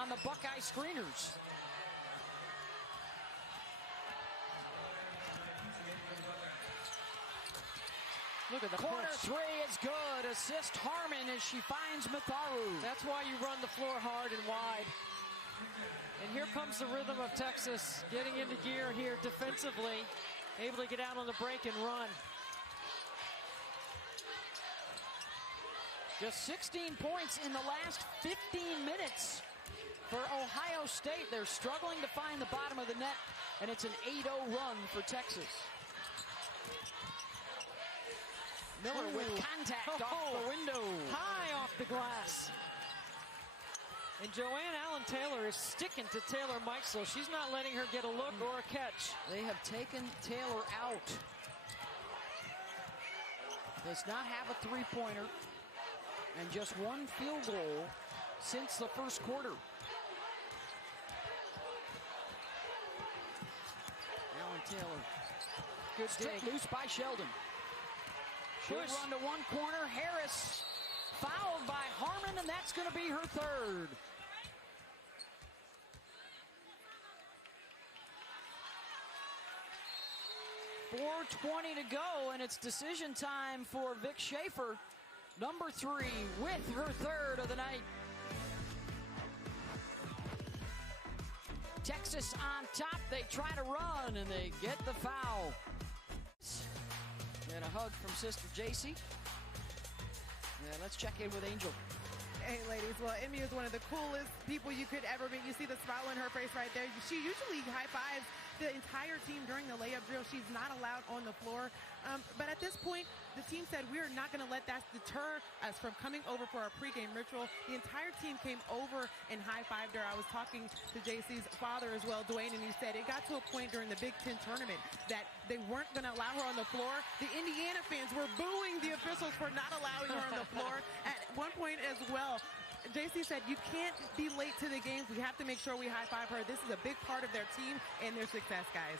on the Buckeye screeners. Look at the corner push. 3 is good. Assist Harmon as she finds Matharu. That's why you run the floor hard and wide. And here comes the rhythm of Texas getting into gear here defensively, able to get out on the break and run. Just 16 points in the last 15 minutes for Ohio State. They're struggling to find the bottom of the net, and it's an 8-0 run for Texas. Miller with contact off the window. High off the glass. And Joanne Allen-Taylor is sticking to Taylor Mikesell. She's not letting her get a look or a catch. They have taken Taylor out. Does not have a 3-pointer. And just 1 field goal since the first quarter. Allen-Taylor. Good dig. Loose by Sheldon. She'll run to 1 corner. Harris fouled by Harmon, and that's going to be her 3rd. .420 to go, and it's decision time for Vic Schaefer. Number 3 with her 3rd of the night. Texas on top. They try to run, and they get the foul. And a hug from sister JC. Yeah, let's check in with Angel. Hey, ladies. Well, Emmy is one of the coolest people you could ever meet. You see the smile on her face right there. She usually high-fives the entire team during the layup drill. She's not allowed on the floor. But at this point, the team said, we are not going to let that deter us from coming over for our pregame ritual. The entire team came over and high-fived her. I was talking to JC's father as well, Dwayne, and he said it got to a point during the Big Ten tournament that they weren't going to allow her on the floor. The Indiana fans were booing the officials for not allowing her on the floor at one point as well. JC said, you can't be late to the games. We have to make sure we high-five her. This is a big part of their team and their success, guys.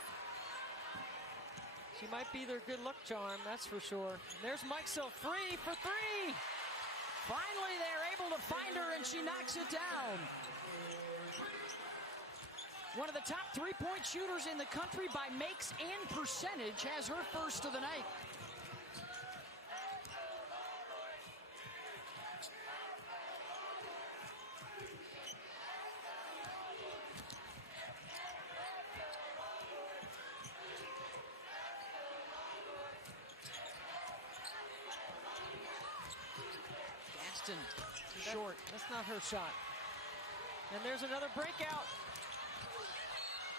She might be their good luck charm, that's for sure. There's Mikesell free for three. Finally, they're able to find her, and she knocks it down. One of the top three-point shooters in the country by makes and percentage has her first of the night. Short. That's not her shot. And there's another breakout.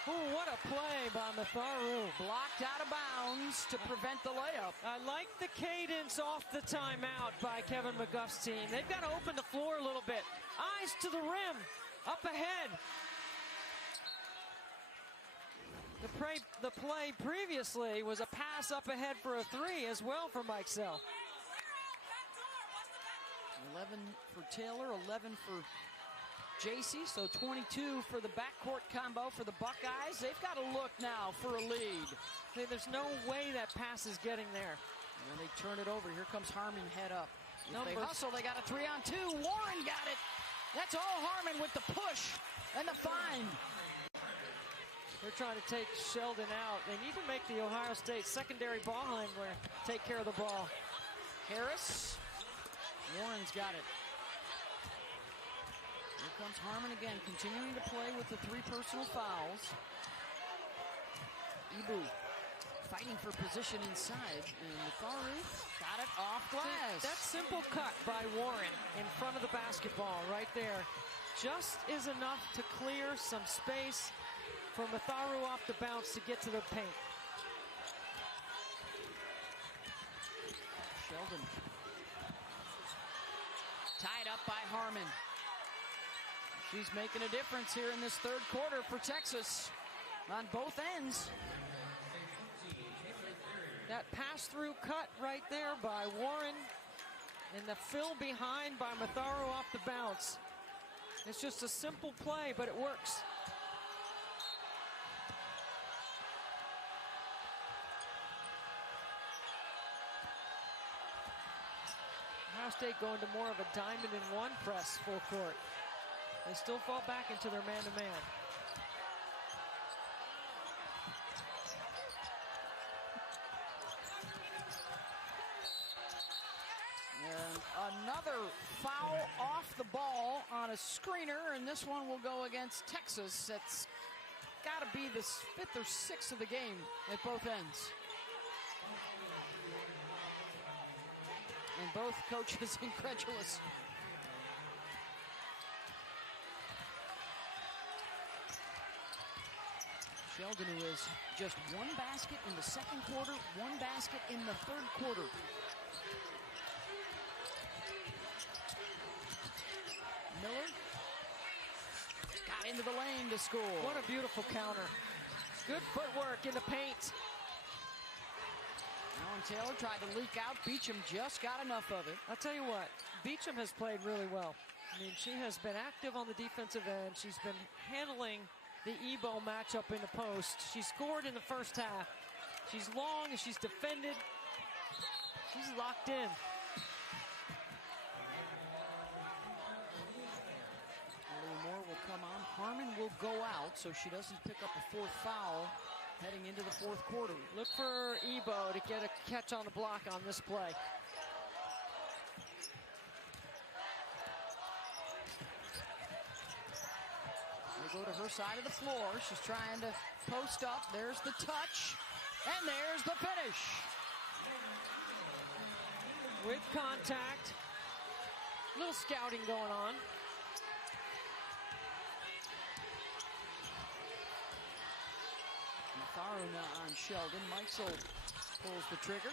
Ooh, what a play by Matharu. Blocked out of bounds to prevent the layup. I like the cadence off the timeout by Kevin McGuff's team. They've got to open the floor a little bit. Eyes to the rim. Up ahead. The play previously was a pass up ahead for a three as well for Mikesell. 11 for Taylor, 11 for JC, so 22 for the backcourt combo for the Buckeyes. They've got to look now for a lead. There's no way that pass is getting there. And they turn it over. Here comes Harmon head up. If they hustle, they got a 3-on-2. Warren got it. That's all Harmon with the push and the find. They're trying to take Sheldon out. They need to make the Ohio State secondary ball handler take care of the ball. Harris. Warren's got it. Here comes Harmon again, continuing to play with the three personal fouls. Ibu fighting for position inside, and Matharu got it off glass. That simple cut by Warren in front of the basketball right there just is enough to clear some space for Matharu off the bounce to get to the paint. Sheldon. Tied up by Harmon. She's making a difference here in this third quarter for Texas on both ends. That pass-through cut right there by Warren and the fill behind by Matharu off the bounce. It's just a simple play, but it works. Ohio State going to more of a diamond-in-one press full court. They still fall back into their man-to-man. And another foul off the ball on a screener, and this one will go against Texas. That's got to be the fifth or sixth of the game at both ends. And both coaches incredulous. Sheldon, who is just one basket in the second quarter, one basket in the third quarter. Miller got into the lane to score. What a beautiful counter. Good footwork in the paint. Allen-Taylor tried to leak out. Beecham just got enough of it. I'll tell you what, Beecham has played really well. I mean, she has been active on the defensive end. She's been handling the Ebo matchup in the post. She scored in the first half. She's long and she's defended. She's locked in. Moore will come on. Harmon will go out so she doesn't pick up a fourth foul heading into the fourth quarter. Look for Ebo to get a catch on the block on this play. They go to her side of the floor. She's trying to post up. There's the touch, and there's the finish. With contact. Little scouting going on. Matharu now on Sheldon. Meitzel pulls the trigger.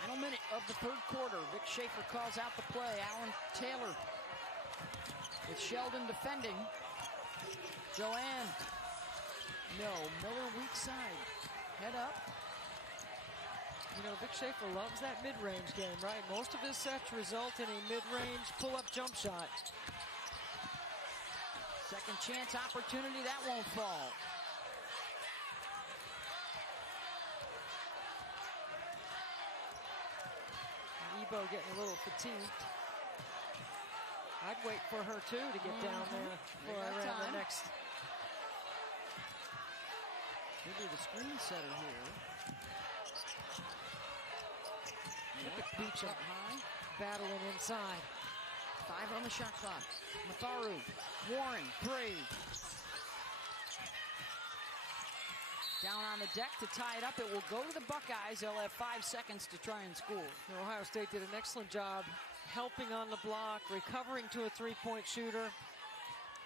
Final minute of the third quarter. Vic Schaefer calls out the play. Allen-Taylor with Sheldon defending. Joanne. No. Miller weak side. Head up. You know, Vic Schaefer loves that mid-range game, right? Most of his sets result in a mid-range pull-up jump shot. Second chance opportunity. That won't fall. Ebo getting a little fatigued. I'd wait for her, too, to get down there before I ran the next. Maybe the screen setter here. Look at Beach up high, battling inside. 5 on the shot clock. Matharu, Warren, 3. Down on the deck to tie it up. It will go to the Buckeyes. They'll have 5 seconds to try and score. Ohio State did an excellent job helping on the block, recovering to a three-point shooter.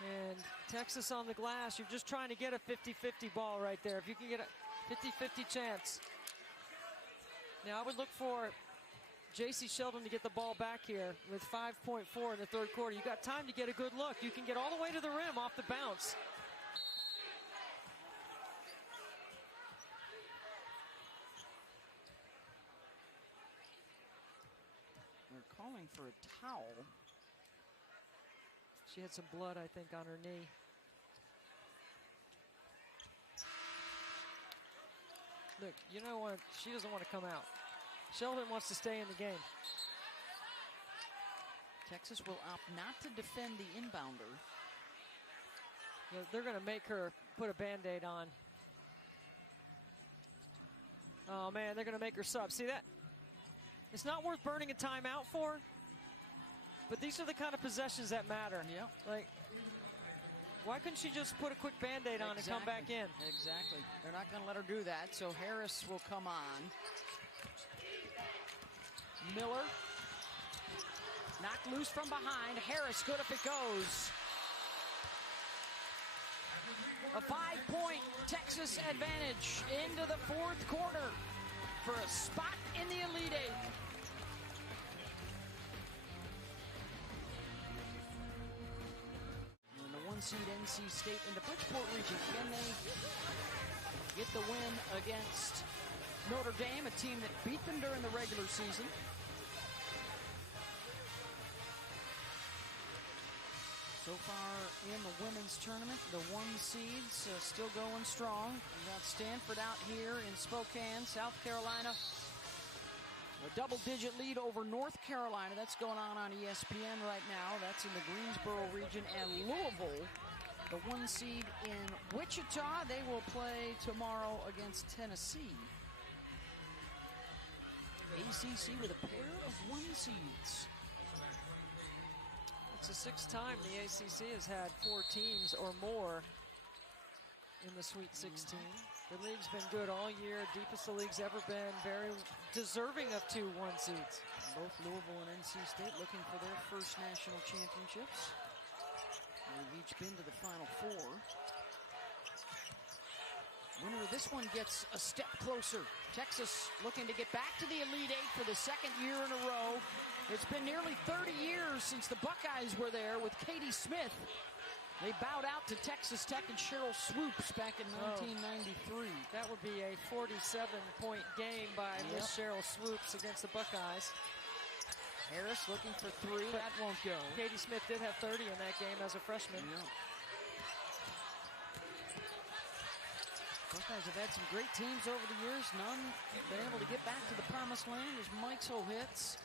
And Texas on the glass, you're just trying to get a 50-50 ball right there. If you can get a 50-50 chance. Now I would look for J.C. Sheldon to get the ball back here with 5.4 in the third quarter. You got time to get a good look. You can get all the way to the rim off the bounce. They're calling for a towel. She had some blood, I think, on her knee. Look, you know what? She doesn't want to come out. Sheldon wants to stay in the game. Texas will opt not to defend the inbounder. You know, they're going to make her put a Band-Aid on. Oh, man, they're going to make her sub. See that? It's not worth burning a timeout for, but these are the kind of possessions that matter. Yeah. Like, why couldn't she just put a quick Band-Aid on and come back in? Exactly. They're not going to let her do that, so Harris will come on. Miller knocked loose from behind. Harris good if it goes. A 5-point Texas advantage into the fourth quarter for a spot in the Elite Eight. And the 1-seed NC State in the Bridgeport region. Can they get the win against Notre Dame, a team that beat them during the regular season? So far in the women's tournament, the 1 seeds still going strong. We've got Stanford out here in Spokane, South Carolina. A double-digit lead over North Carolina. That's going on ESPN right now. That's in the Greensboro region. And Louisville, the 1 seed in Wichita, they will play tomorrow against Tennessee. ACC with a pair of 1 seeds. It's the 6th time the ACC has had 4 teams or more in the Sweet 16. The league's been good all year, deepest the league's ever been, very deserving of 2 1 seeds. Both Louisville and NC State looking for their first national championships. They've each been to the Final Four. Winner of this one gets a step closer. Texas looking to get back to the Elite Eight for the 2nd year in a row. It's been nearly 30 years since the Buckeyes were there with Katie Smith. They bowed out to Texas Tech and Cheryl Swoops back in 1993. That would be a 47-point game by Miss Cheryl Swoops against the Buckeyes. Harris looking for 3. That won't go. Katie Smith did have 30 in that game as a freshman. Yeah. Buckeyes have had some great teams over the years. None been able to get back to the promised land as Meitzel hits.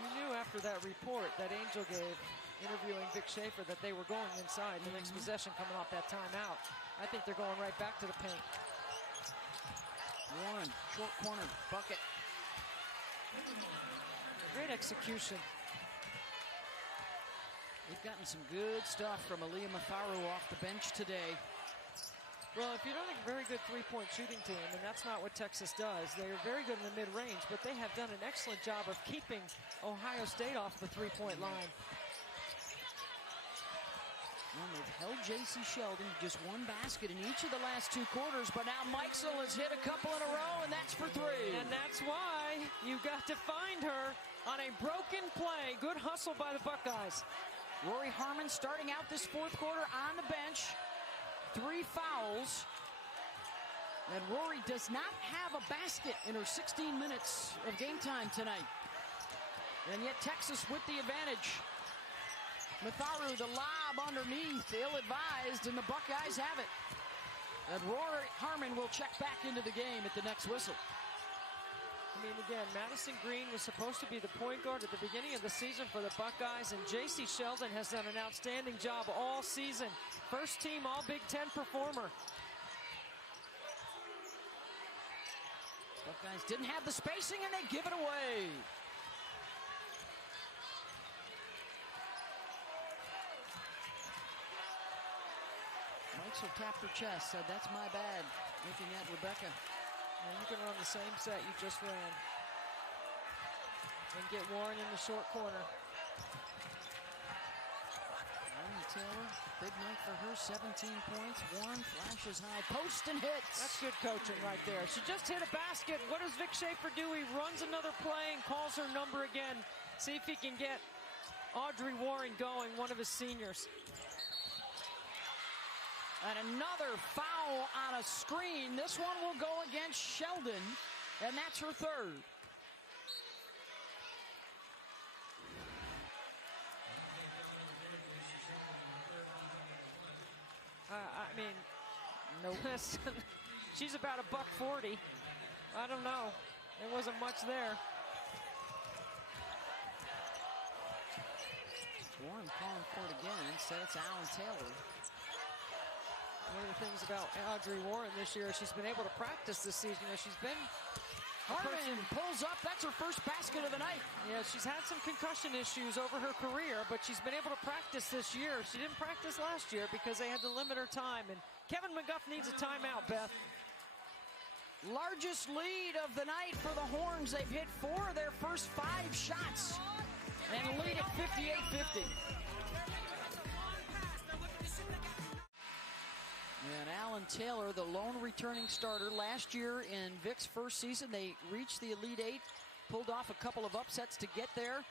You knew after that report that Angel gave interviewing Vic Schaefer that they were going inside the next possession coming off that timeout. I think they're going right back to the paint. Warren, short corner, bucket. Great execution. They've gotten some good stuff from Aaliyah Matharu off the bench today. Well, if you're not a very good three-point shooting team, and that's not what Texas does, they're very good in the mid-range, but they have done an excellent job of keeping Ohio State off the three-point line. Well, they've held J.C. Sheldon to just one basket in each of the last 2 quarters, but now Mikesell has hit a couple in a row, and that's for 3. And that's why you got to find her on a broken play. Good hustle by the Buckeyes. Rory Harmon starting out this 4th quarter on the bench. 3 fouls. And Rory does not have a basket in her 16 minutes of game time tonight. And yet Texas with the advantage. Matharu, the lob underneath, ill-advised, and the Buckeyes have it. And Rory Harmon will check back into the game at the next whistle. I mean, again, Madison Green was supposed to be the point guard at the beginning of the season for the Buckeyes, and J.C. Sheldon has done an outstanding job all season. First team All-Big Ten performer. Buckeyes didn't have the spacing, and they give it away. Mikesell tapped her chest, said, "That's my bad," looking at Rebecca. And you can run the same set you just ran and get Warren in the short corner. Allen-Taylor, big night for her, 17 points. Warren flashes high, post and hits. That's good coaching right there. She just hit a basket. What does Vic Schaefer do? He runs another play and calls her number again. See if he can get Audrey Warren going, one of his seniors. And another foul on a screen. This one will go against Sheldon, and that's her 3rd. I mean, nope. She's about $140. I don't know. There wasn't much there. Warren calling for it again. Instead, it's Allen-Taylor. One of the things about Audrey Warren this year, she's been able to practice this season. You know, she's been... Harmon pulls up. That's her first basket of the night. Yeah, she's had some concussion issues over her career, but she's been able to practice this year. She didn't practice last year because they had to limit her time. And Kevin McGuff needs a timeout, Beth. Largest lead of the night for the Horns. They've hit 4 of their first 5 shots and lead at 58-50. And Allen-Taylor, the lone returning starter. Last year in Vic's first season, they reached the Elite 8, pulled off a couple of upsets to get there.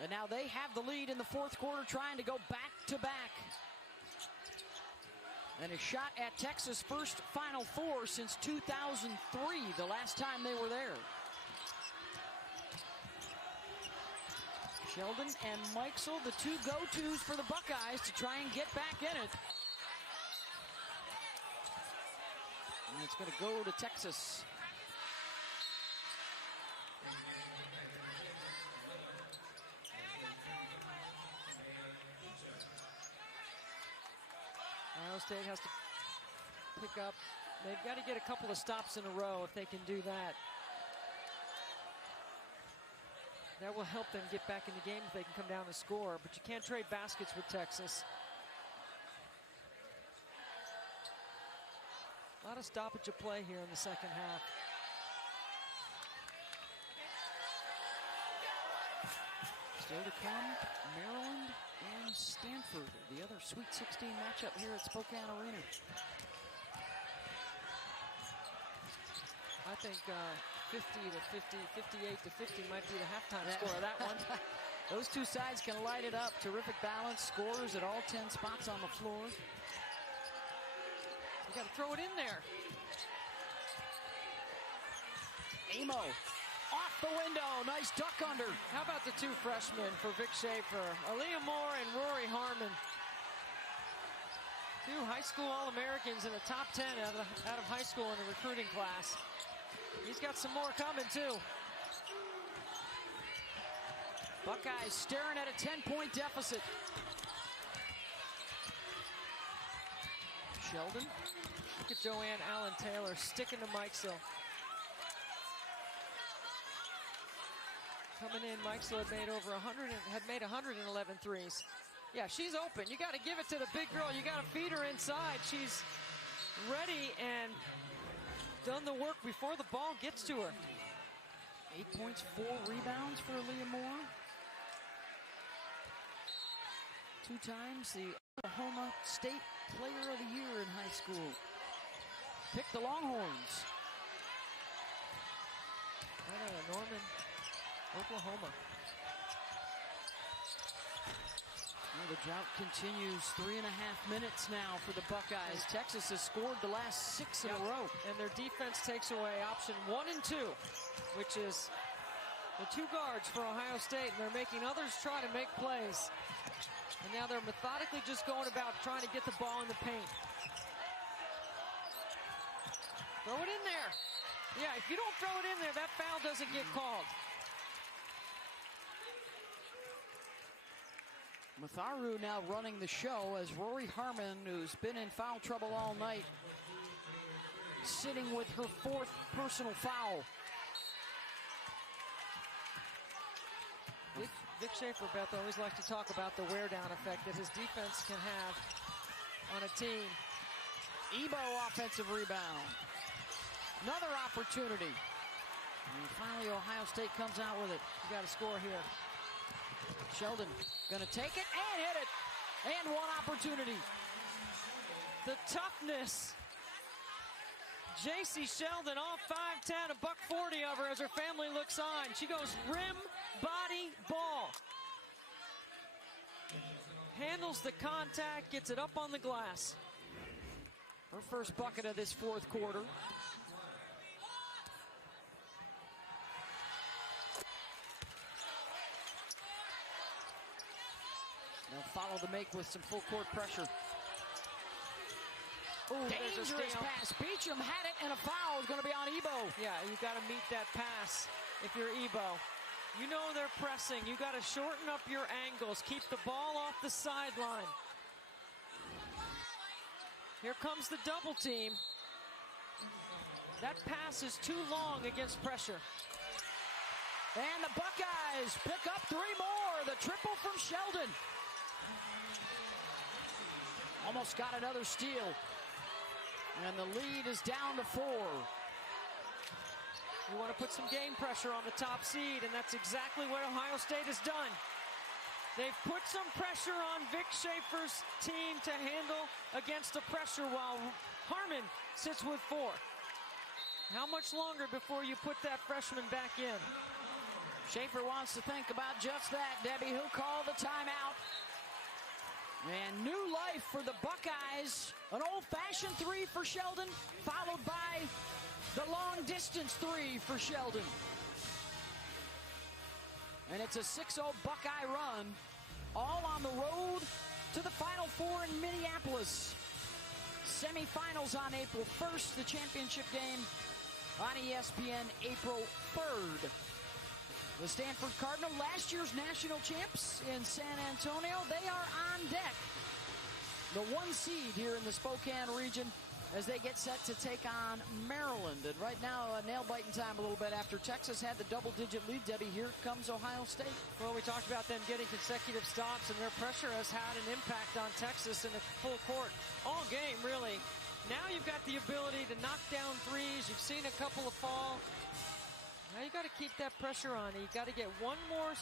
And now they have the lead in the 4th quarter, trying to go back-to-back. And a shot at Texas' first Final Four since 2003, the last time they were there. Sheldon and Mikesell, the 2 go-tos for the Buckeyes to try and get back in it. And it's going to go to Texas. Ohio State has to pick up. They've got to get a couple of stops in a row if they can do that. That will help them get back in the game if they can come down and score. But you can't trade baskets with Texas. A lot of stoppage of play here in the second half. Still to come, Maryland and Stanford, the other Sweet 16 matchup here at Spokane Arena. I think 50 to 50, 58 to 50 might be the halftime score of that one. Those two sides can light it up. Terrific balance, scorers at all 10 spots on the floor. You got to throw it in there. Amo off the window. Nice duck under. How about the 2 freshmen for Vic Schaefer? Aaliyah Moore and Rory Harmon. 2 high school All-Americans in the top 10 out of high school in the recruiting class. He's got some more coming, too. Buckeyes staring at a 10-point deficit. Sheldon. Look at Joanne Allen-Taylor sticking to Mikesell. Coming in, Mikesell had made over 100 and had made 111 threes. Yeah, she's open. You got to give it to the big girl. You got to feed her inside. She's ready and done the work before the ball gets to her. 8 points, 4 rebounds for Aaliyah Moore. 2 times the Oklahoma State Player of the Year in high school. Picked the Longhorns. Right out of Norman, Oklahoma. Well, the drought continues. 3.5 minutes now for the Buckeyes. Texas has scored the last 6 in a row. And their defense takes away option 1 and 2, which is the 2 guards for Ohio State, and they're making others try to make plays. And now they're methodically just going about trying to get the ball in the paint. Throw it in there. Yeah, if you don't throw it in there, that foul doesn't get called. Matharu now running the show as Rory Harmon, who's been in foul trouble all night, sitting with her 4th personal foul. Vic Schaefer, Beth, always likes to talk about the wear-down effect that his defense can have on a team. Ebo offensive rebound. Another opportunity. And finally, Ohio State comes out with it. You got to score here. Sheldon gonna take it and hit it. And 1 opportunity. The toughness. JC Sheldon, all 5'10", $140 of her as her family looks on. She goes rim, body, ball. Handles the contact, gets it up on the glass. Her first bucket of this 4th quarter. They'll follow the make with some full court pressure. Ooh, dangerous pass. Beecham had it, and a foul is going to be on Ebo. Yeah, you got to meet that pass if you're Ebo. You know they're pressing. You got to shorten up your angles. Keep the ball off the sideline. Here comes the double team. That pass is too long against pressure. And the Buckeyes pick up 3 more. The triple from Sheldon. Almost got another steal. And the lead is down to 4. You want to put some game pressure on the top seed, and that's exactly what Ohio State has done. They've put some pressure on Vic Schaefer's team to handle against the pressure while Harmon sits with 4. How much longer before you put that freshman back in? Schaefer wants to think about just that, Debbie. He'll call the timeout. And new life for the Buckeyes. An old-fashioned 3 for Sheldon, followed by the long-distance 3 for Sheldon. And it's a 6-0 Buckeye run, all on the road to the Final Four in Minneapolis. Semifinals on April 1st, the championship game on ESPN April 3rd. The Stanford Cardinal, last year's national champs in San Antonio, they are on deck. The 1 seed here in the Spokane region as they get set to take on Maryland. And right now, nail-biting time a little bit after Texas had the double-digit lead. Debbie, here comes Ohio State. Well, we talked about them getting consecutive stops, and their pressure has had an impact on Texas in the full court all game, really. Now you've got the ability to knock down threes. You've seen a couple of fall. Now you got to keep that pressure on. You got to get 1 more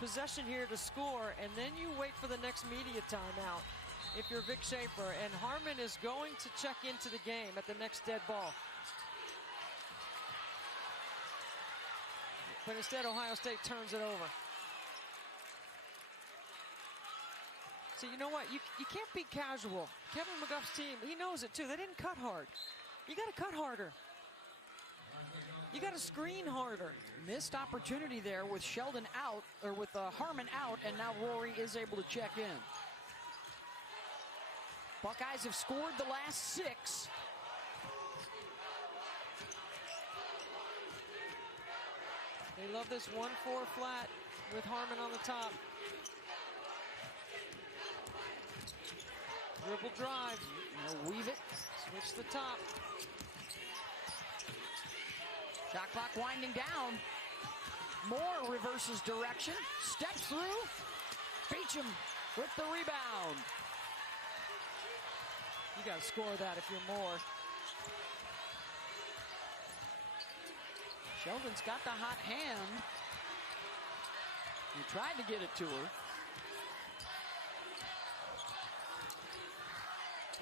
possession here to score, and then you wait for the next media timeout if you're Vic Schaefer. And Harmon is going to check into the game at the next dead ball. But instead, Ohio State turns it over. So you know what? You can't be casual. Kevin McGuff's team, he knows it too. They didn't cut hard. You got to cut harder. You got to screen harder. Missed opportunity there with Sheldon out, or with Harmon out, and now Rory is able to check in. Buckeyes have scored the last 6. They love this 1-4 flat with Harmon on the top. Dribble drive. Now weave it. Switch the top. Shot clock winding down. Moore reverses direction. Steps through. Beecham with the rebound. You got to score that if you're Moore. Sheldon's got the hot hand. He tried to get it to her.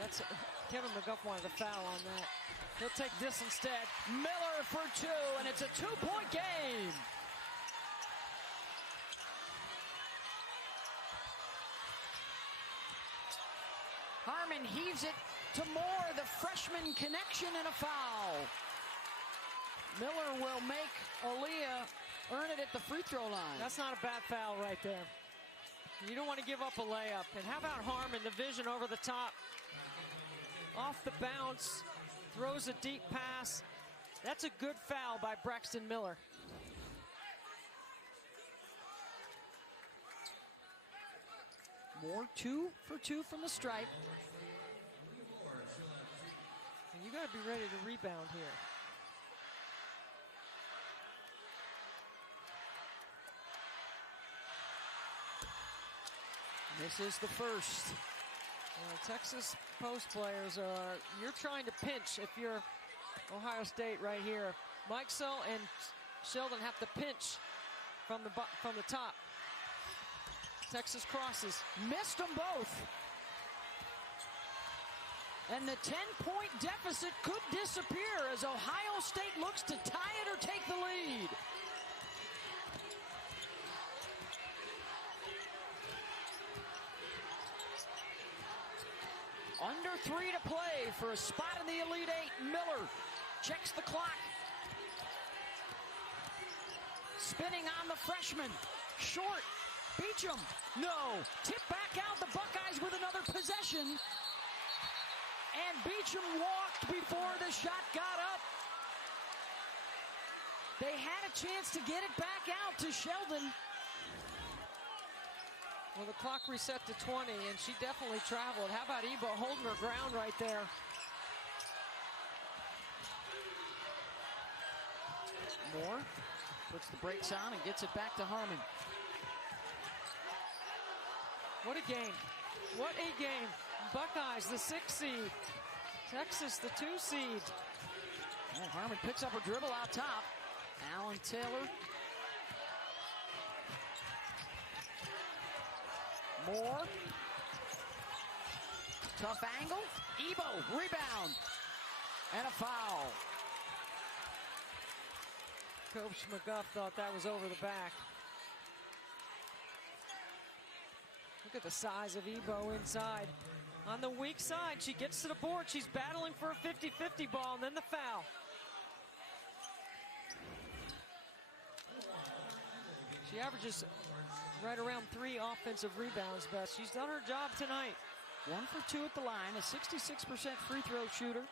That's Kevin McGuff wanted a foul on that. He'll take this instead. Miller for 2, and it's a 2-point game. Harmon heaves it to Moore, the freshman connection, and a foul. Miller will make Aaliyah earn it at the free throw line. That's not a bad foul right there. You don't want to give up a layup. And how about Harmon, the vision over the top? Off the bounce, throws a deep pass. That's a good foul by Braxton Miller. Moore 2 for 2 from the stripe. And you got to be ready to rebound here. This is the first. Texas post players are, you're trying to pinch if you're Ohio State right here. Mikesell and Sheldon have to pinch from the top. Texas crosses. Missed them both. And the 10-point deficit could disappear as Ohio State looks to tie it or take the lead. Under 3 to play for a spot in the Elite Eight. Miller checks the clock. Spinning on the freshman. Short. Beecham. No. Tip back out. The Buckeyes with another possession. And Beecham walked before the shot got up. They had a chance to get it back out to Sheldon. Well, the clock reset to 20, and she definitely traveled. How about Ebo holding her ground right there? Moore puts the brakes on and gets it back to Harmon. What a game. What a game. Buckeyes, the 6 seed. Texas, the 2 seed. Well, Harmon picks up her dribble out top. Allen-Taylor. Moore. Tough angle. Ebo, rebound. And a foul. Coach McGuff thought that was over the back. Look at the size of Ebo inside. On the weak side, she gets to the board. She's battling for a 50-50 ball, and then the foul. She averages right around 3 offensive rebounds, Beth. She's done her job tonight. 1 for 2 at the line, a 66% free throw shooter.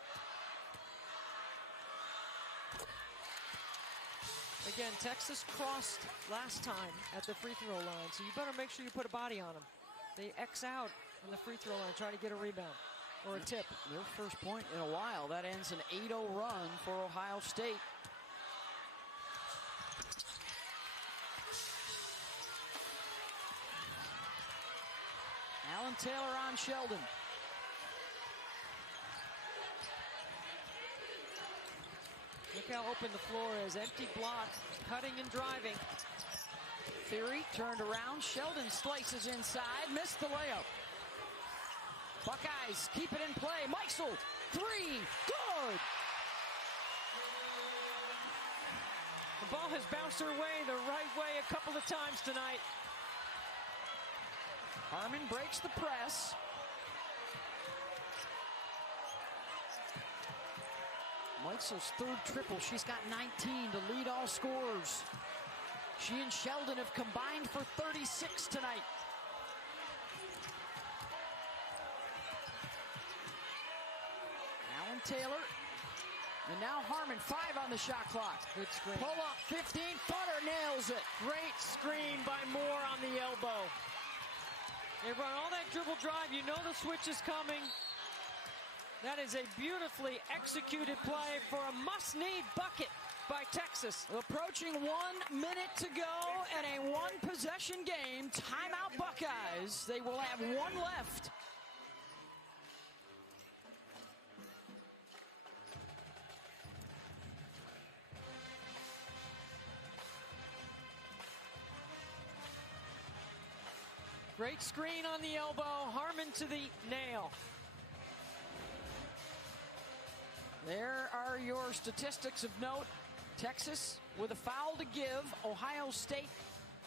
Again, Texas crossed last time at the free throw line, so you better make sure you put a body on them. They X out on the free throw line, trying to get a rebound or a tip. Their first point in a while. That ends an 8-0 run for Ohio State. Allen-Taylor on Sheldon. Look how open the floor is. Empty block, cutting and driving. Theory turned around. Sheldon slices inside. Missed the layup. Buckeyes keep it in play. Mikesell, 3. Good. The ball has bounced her way the right way a couple of times tonight. Harmon breaks the press. Mikesell's 3rd triple. She's got 19 to lead all scorers. She and Sheldon have combined for 36 tonight. Allen-Taylor. And now Harmon, 5 on the shot clock. Good screen. Pull up, 15-footer, nails it. Great screen by Moore on the elbow. They run all that dribble drive. You know the switch is coming. That is a beautifully executed play for a must-need bucket by Texas. Approaching 1 minute to go and a 1-possession game. Timeout Buckeyes. They will have 1 left. Great screen on the elbow. Harmon to the nail. There are your statistics of note. Texas with a foul to give. Ohio State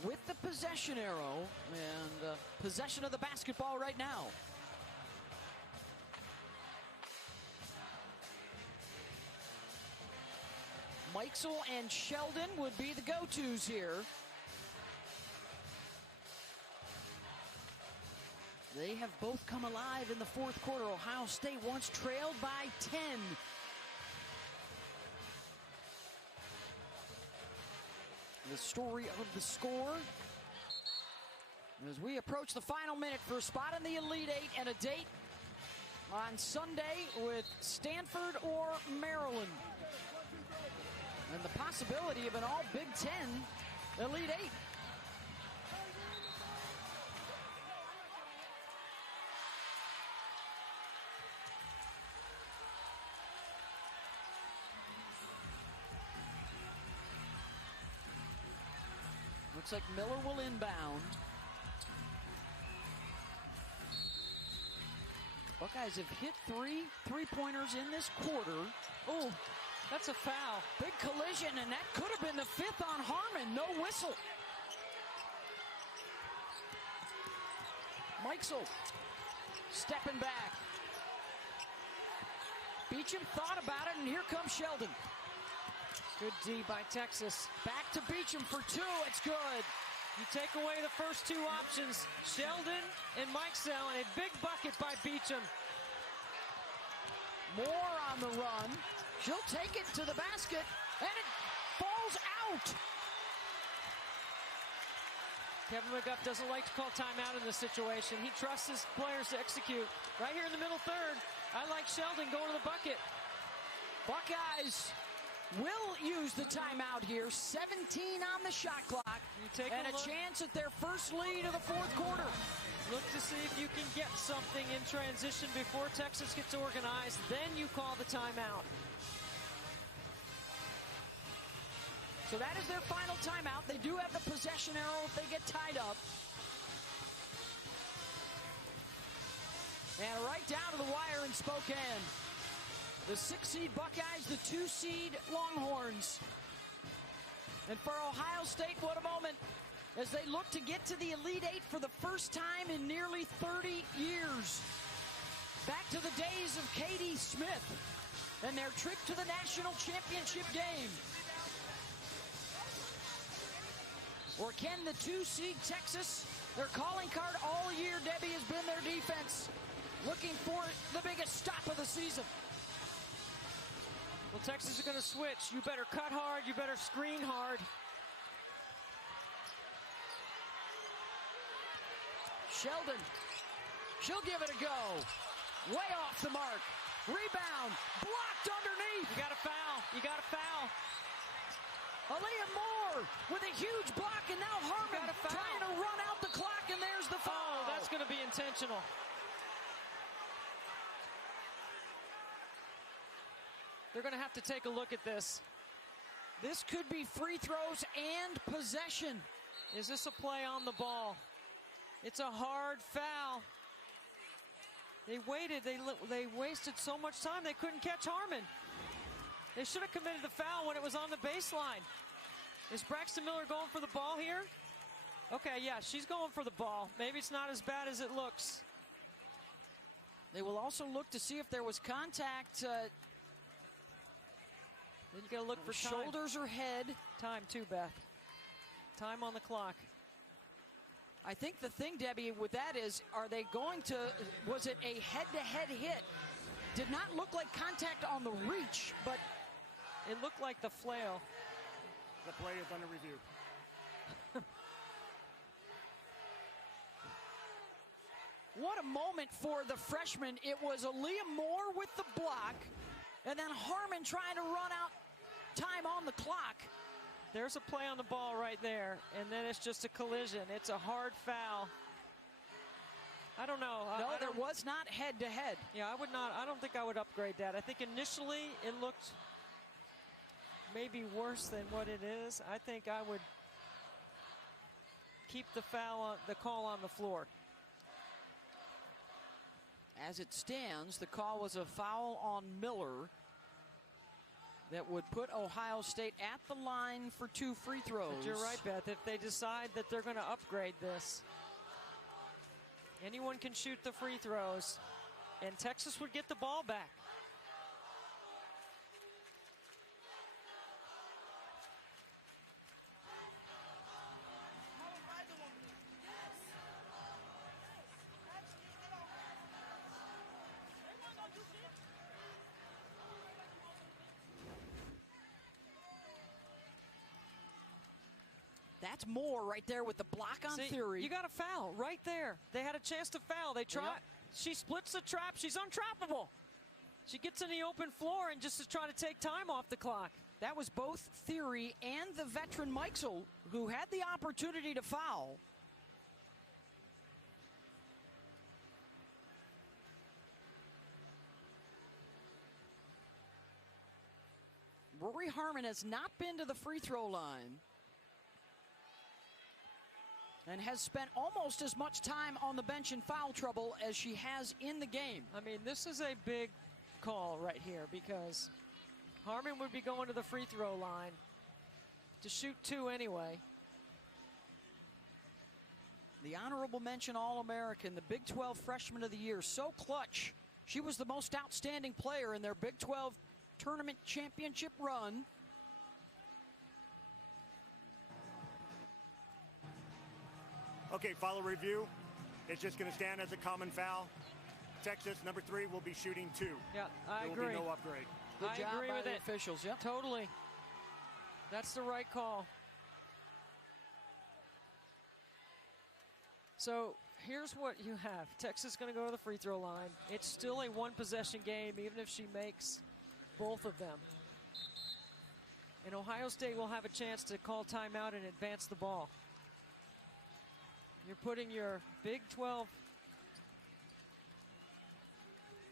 with the possession arrow and possession of the basketball right now. Mikesell and Sheldon would be the go-tos here. They have both come alive in the fourth quarter. Ohio State once trailed by 10. The story of the score as we approach the final minute for a spot in the Elite Eight and a date on Sunday with Stanford or Maryland. And the possibility of an all Big Ten Elite Eight. Looks like Miller will inbound. Buckeyes have hit three-pointers in this quarter. Oh, that's a foul. Big collision, and that could have been the fifth on Harmon. No whistle. Mikesell stepping back. Beecham thought about it, and here comes Sheldon. Good D by Texas. Back to Beecham for two. It's good. You take away the first two options, Sheldon and Mikesell, and a big bucket by Beecham. Moore on the run. She'll take it to the basket, and it falls out. Kevin McGuff doesn't like to call timeout in this situation. He trusts his players to execute. Right here in the middle third, I like Sheldon going to the bucket. Buckeyes will use the timeout here. 17 on the shot clock. And a chance at their first lead of the fourth quarter. Look to see if you can get something in transition before Texas gets organized. Then you call the timeout. So that is their final timeout. They do have the possession arrow if they get tied up. And right down to the wire in Spokane. The 6-seed Buckeyes, the 2-seed Longhorns. And for Ohio State, what a moment as they look to get to the Elite Eight for the first time in nearly 30 years. Back to the days of Katie Smith and their trip to the national championship game. Or can the 2-seed Texas, their calling card all year, Debbie, has been their defense. Looking for the biggest stop of the season. Well, Texas is going to switch. You better cut hard. You better screen hard. Sheldon. She'll give it a go. Way off the mark. Rebound. Blocked underneath. You got a foul. You got a foul. Aaliyah Moore with a huge block, and now Harmon trying to run out the clock, and there's the foul. Oh, that's going to be intentional. They're going to have to take a look at this. This could be free throws and possession. Is this a play on the ball? It's a hard foul. They waited. They wasted so much time. They couldn't catch Harmon. They should have committed the foul when it was on the baseline. Is Braxton Miller going for the ball here? Okay, yeah, she's going for the ball. Maybe it's not as bad as it looks. They will also look to see if there was contact. Then you got to look for shoulders or head. Time too, Beth. Time on the clock. I think the thing, Debbie, with that is, are they going to, was it a head-to-head hit? Did not look like contact on the reach, but it looked like the flail. The play is under review. What a moment for the freshman. It was Aaliyah Moore with the block, and then Harmon trying to run out time on the clock. There's a play on the ball right there, and then it's just a collision. It's a hard foul. I don't know. No, there was not head-to-head. Yeah, I don't think I would upgrade that. I think initially it looked maybe worse than what it is. I think I would keep the foul, the call on the floor. as it stands, the call was a foul on Miller that would put Ohio State at the line for 2 free throws. But you're right, Beth. If they decide that they're going to upgrade this, anyone can shoot the free throws, and Texas would get the ball back. That's Moore right there with the block on Theory. You got a foul right there. They had a chance to foul. They try. Yep. She splits the trap. She's untrappable. She gets in the open floor and just is trying to take time off the clock. That was both Theory and the veteran Mikesell who had the opportunity to foul. Rory Harmon has not been to the free throw line and has spent almost as much time on the bench in foul trouble as she has in the game. I mean, this is a big call right here because Harmon would be going to the free throw line to shoot 2 anyway. The honorable mention All-American, the Big 12 Freshman of the Year, so clutch. She was the most outstanding player in their Big 12 tournament championship run. Okay, follow review. It's just going to stand as a common foul. Texas, number 3, will be shooting 2. Yeah, I agree. There will be no upgrade. Good I job agree by with the it. officials. Yep. Totally. That's the right call. So here's what you have. Texas going to go to the free throw line. It's still a 1-possession game, even if she makes both of them. And Ohio State will have a chance to call timeout and advance the ball. You're putting your Big 12.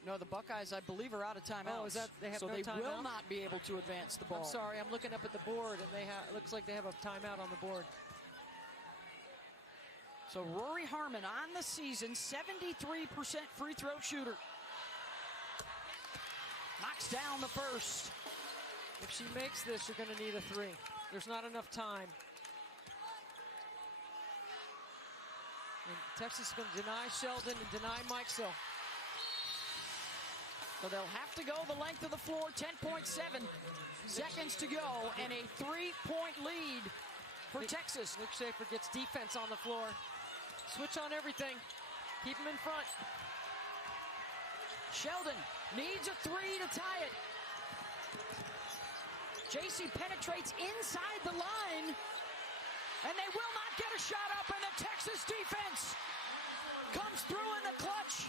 No, the Buckeyes, I believe, are out of timeouts. Oh, is that they have so no they timeout? will not be able to advance the ball. I'm sorry, I'm looking up at the board, and it looks like they have a timeout on the board. So Rory Harmon on the season, 73% free throw shooter. Knocks down the first. If she makes this, you're going to need a 3. There's not enough time. And Texas is going to deny Sheldon and deny Mikesell. So they'll have to go the length of the floor, 10.7 seconds to go, and a 3-point lead for Texas. Nick Schaefer gets defense on the floor. Switch on everything. Keep them in front. Sheldon needs a 3 to tie it. JC penetrates inside the line, and they will not get a shot up, and the Texas defense comes through in the clutch.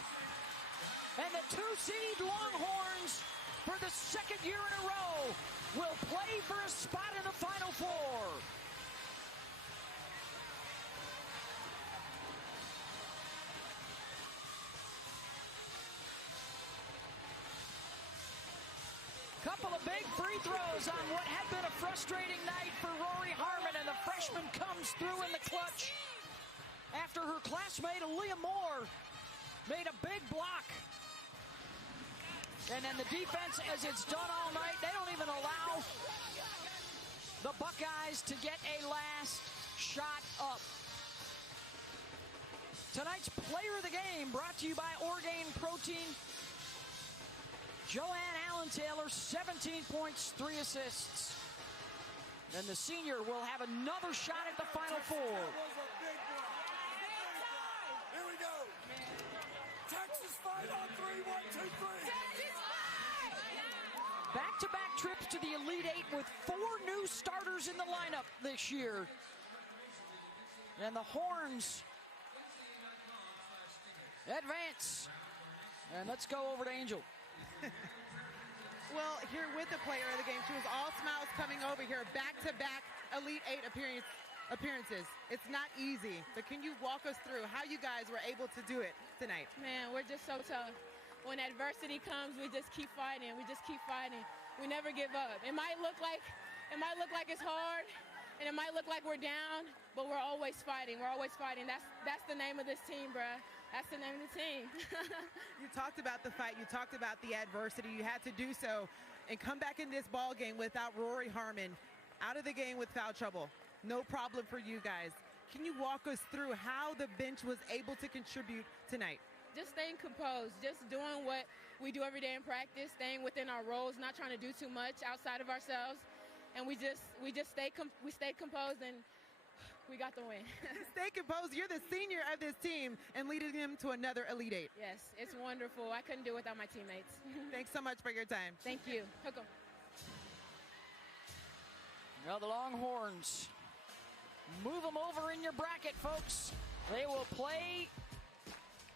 And the 2-seed Longhorns, for the 2nd year in a row, will play for a spot in the Final Four. Couple of big free throws on what had been a frustrating night for Rory Harmon, and the freshman comes through in the clutch after her classmate Aaliyah Moore made a big block. And then the defense, as it's done all night, they don't even allow the Buckeyes to get a last shot up. Tonight's player of the game brought to you by Orgain Protein. Joanne Allen-Taylor, 17 points, 3 assists. And the senior will have another shot at the Final Four. Here we go. Texas fight on 3, 1, 2, 3. Back-to-back trips to the Elite Eight with 4 new starters in the lineup this year. And the Horns advance. And let's go over to Angel. Well, here with the player of the game, she was all smiles coming over here. Back-to-back Elite Eight appearances. It's not easy, but can you walk us through how you guys were able to do it tonight? Man, we're just so tough. When adversity comes, we just keep fighting. We just keep fighting. We never give up. It might look like it's hard, and it might look like we're down, but we're always fighting. We're always fighting. That's the name of this team, bruh. That's the name of the team. You talked about the fight. You talked about the adversity. You had to do so and come back in this ball game without Rory Harmon. Out of the game with foul trouble. No problem for you guys. Can you walk us through how the bench was able to contribute tonight? Just staying composed, just doing what we do every day in practice, staying within our roles, not trying to do too much outside of ourselves. And we stayed composed, and we got the win. Stay composed. You're the senior of this team and leading them to another Elite Eight. Yes, it's wonderful. I couldn't do it without my teammates. Thanks so much for your time. Thank you. Hook 'em. Now the Longhorns, move them over in your bracket, folks. They will play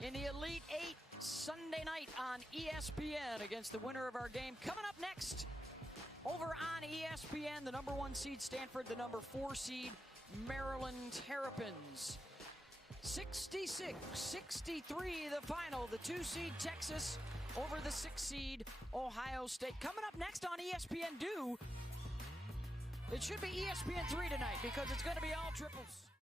in the Elite Eight Sunday night on ESPN against the winner of our game. Coming up next, over on ESPN, the number 1 seed Stanford, the number 4 seed Maryland Terrapins. 66-63 the final. The 2 seed Texas over the 6 seed Ohio State. Coming up next on ESPN2, it should be ESPN3 tonight because it's going to be all triples.